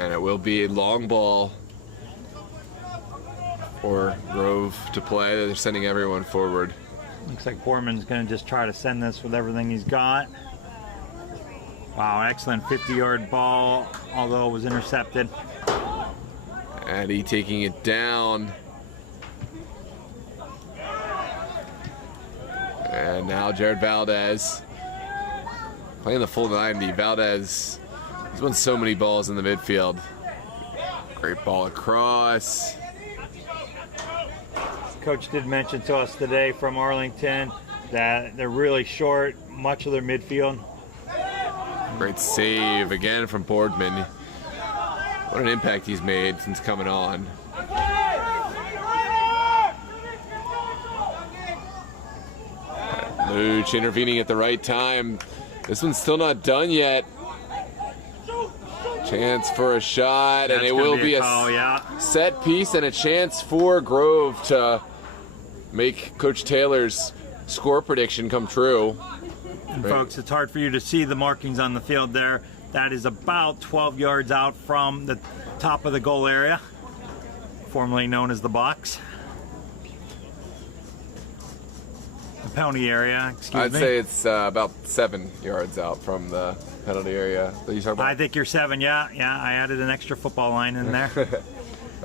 And it will be a long ball for Grove to play. They're sending everyone forward. Looks like Borman's going to just try to send this with everything he's got. Wow, excellent 50-yard ball, although it was intercepted. Addy taking it down. And now Jared Valdez playing the full 90. Valdez, he's won so many balls in the midfield. Great ball across. Coach did mention to us today from Arlington that they're really short much of their midfield. Great save again from Boardman. What an impact he's made since coming on. Luch intervening at the right time. This one's still not done yet. Chance for a shot, and it will be a set piece and a chance for Grove to make Coach Taylor's score prediction come true. And folks, it's hard for you to see the markings on the field there. That is about 12 yards out from the top of the goal area, formerly known as the box. The penalty area, excuse me. I'd say it's about 7 yards out from the penalty area that you talking about. I think you're 7, yeah. I added an extra football line in there.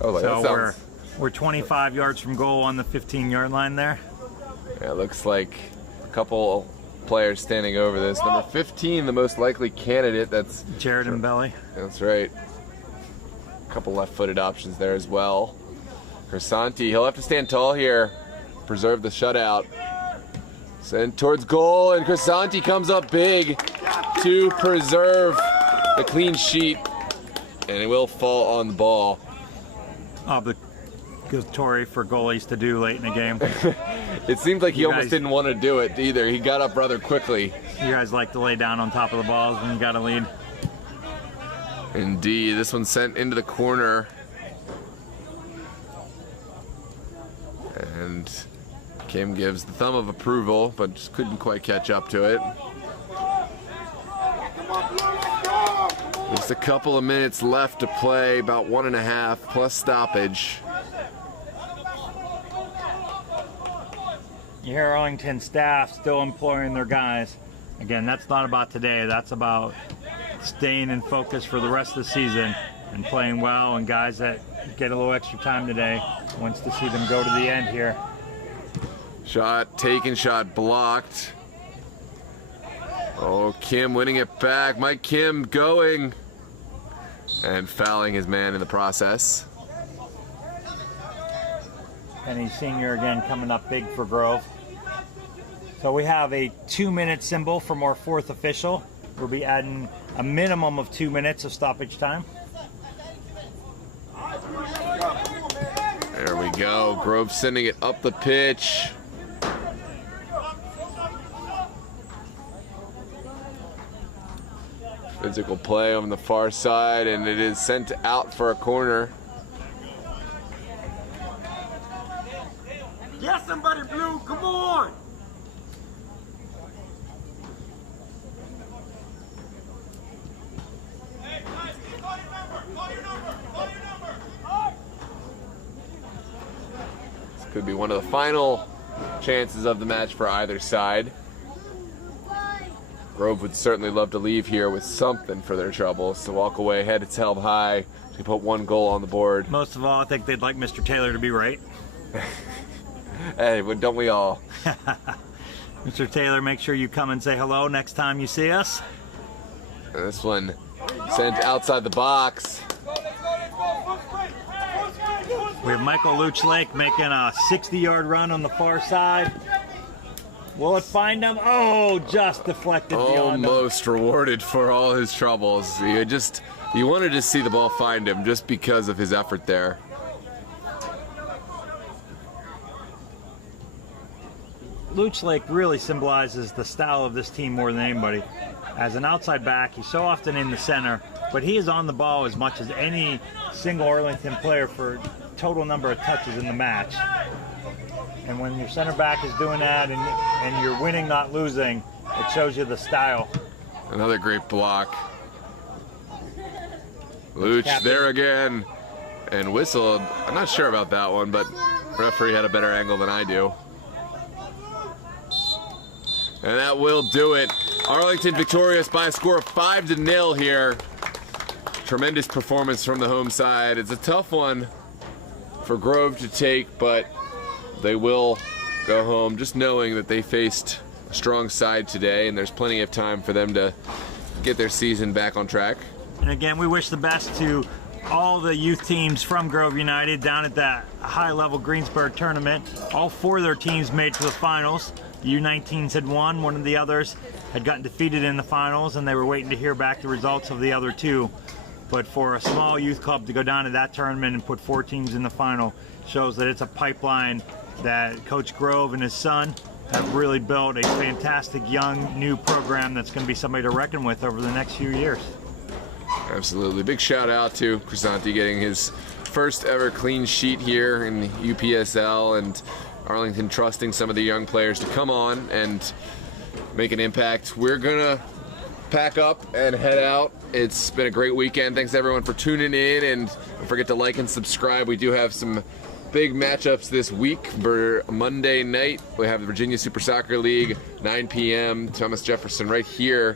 Oh, so that sounds... we're 25 yards from goal on the 15-yard line there. Yeah, it looks like a couple players standing over this. Number 15, the most likely candidate. That's Jared and Belly. That's right. A couple left-footed options there as well. Crisanti, he'll have to stand tall here, preserve the shutout. Send towards goal, and Crisanti comes up big to preserve the clean sheet, and it will fall on the ball. Obligatory for goalies to do late in the game. It seemed like he almost didn't want to do it either. He got up rather quickly. You guys like to lay down on top of the balls when you got a lead. Indeed, this one's sent into the corner. And Kim gives the thumb of approval, but just couldn't quite catch up to it. Just a couple of minutes left to play, about 1.5 plus stoppage. You hear Arlington staff still imploring their guys. Again, that's not about today. That's about staying in focus for the rest of the season and playing well, and guys that get a little extra time today wants to see them go to the end here. Shot taken, shot blocked. Oh, Kim winning it back. Mike Kim going and fouling his man in the process. Penny Senior again coming up big for Grove. So we have a 2-minute symbol from our fourth official. We'll be adding a minimum of 2 minutes of stoppage time. There we go. Grove sending it up the pitch. Physical play on the far side, and it is sent out for a corner. Get somebody, Blue. Come on. This could be one of the final chances of the match for either side. Grove would certainly love to leave here with something for their troubles. To walk away, heads held high, to put one goal on the board. Most of all, I think they'd like Mr. Taylor to be right. Hey, but don't we all? Mr. Taylor, make sure you come and say hello next time you see us. And this one sent outside the box. We have Michael Luch-Lake making a 60-yard run on the far side. Will it find him? Oh, just deflected beyond him. Almost rewarded for all his troubles. You wanted to see the ball find him just because of his effort there. Luch-Lake really symbolizes the style of this team more than anybody. As an outside back, he's so often in the center, but he is on the ball as much as any single Arlington player for total number of touches in the match. And when your center back is doing that and you're winning, not losing, it shows you the style. Another great block. Luch there again, and whistled. I'm not sure about that one, but referee had a better angle than I do. And that will do it. Arlington victorious by a score of 5-0 here. Tremendous performance from the home side. It's a tough one for Grove to take, but they will go home just knowing that they faced a strong side today, and there's plenty of time for them to get their season back on track. And again, we wish the best to all the youth teams from Grove United down at that high-level Greensburg tournament. All four of their teams made to the finals. The U19s had won. One of the others had gotten defeated in the finals, and they were waiting to hear back the results of the other two. But for a small youth club to go down to that tournament and put 4 teams in the final shows that it's a pipeline that Coach Grove and his son have really built a fantastic young new program that's going to be somebody to reckon with over the next few years. Absolutely. Big shout out to Crisanti getting his first ever clean sheet here in the UPSL, and Arlington trusting some of the young players to come on and make an impact. We're gonna pack up and head out. It's been a great weekend. Thanks everyone for tuning in, and don't forget to like and subscribe. We do have some big matchups this week. For Monday night, we have the Virginia Super Soccer League, 9 p.m. Thomas Jefferson right here.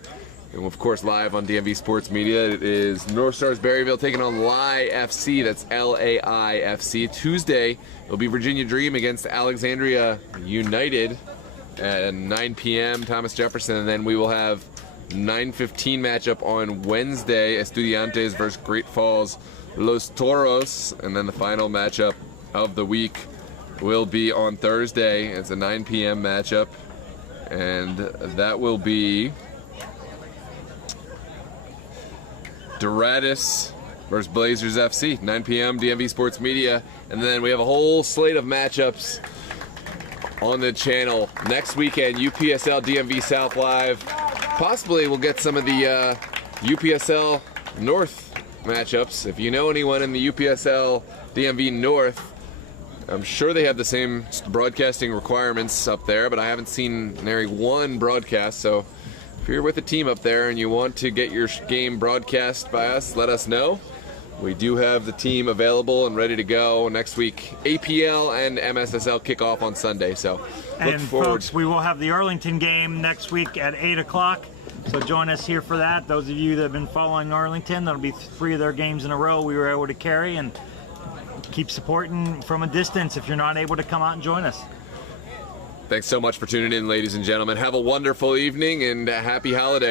And of course, live on DMV Sports Media, it is North Stars Berryville taking on Lai FC. That's LAIFC. Tuesday, it'll be Virginia Dream against Alexandria United at 9 p.m. Thomas Jefferson. And then we will have 9:15 matchup on Wednesday, Estudiantes versus Great Falls Los Toros. And then the final matchup of the week will be on Thursday. It's a 9 p.m. matchup, and that will be Doratus versus Blazers FC, 9 p.m. DMV Sports Media. And then we have a whole slate of matchups on the channel next weekend. UPSL DMV South Live. Possibly we'll get some of the UPSL North matchups. If you know anyone in the UPSL DMV North, I'm sure they have the same broadcasting requirements up there, but I haven't seen nary one broadcast. So if you're with a team up there and you want to get your game broadcast by us, let us know. We do have the team available and ready to go next week. APL and MSSL kick off on Sunday, so look forward. Folks, we will have the Arlington game next week at 8 o'clock, so join us here for that. Those of you that have been following Arlington, that'll be 3 of their games in a row we were able to carry, and keep supporting from a distance if you're not able to come out and join us. Thanks so much for tuning in, ladies and gentlemen. Have a wonderful evening and a happy holiday.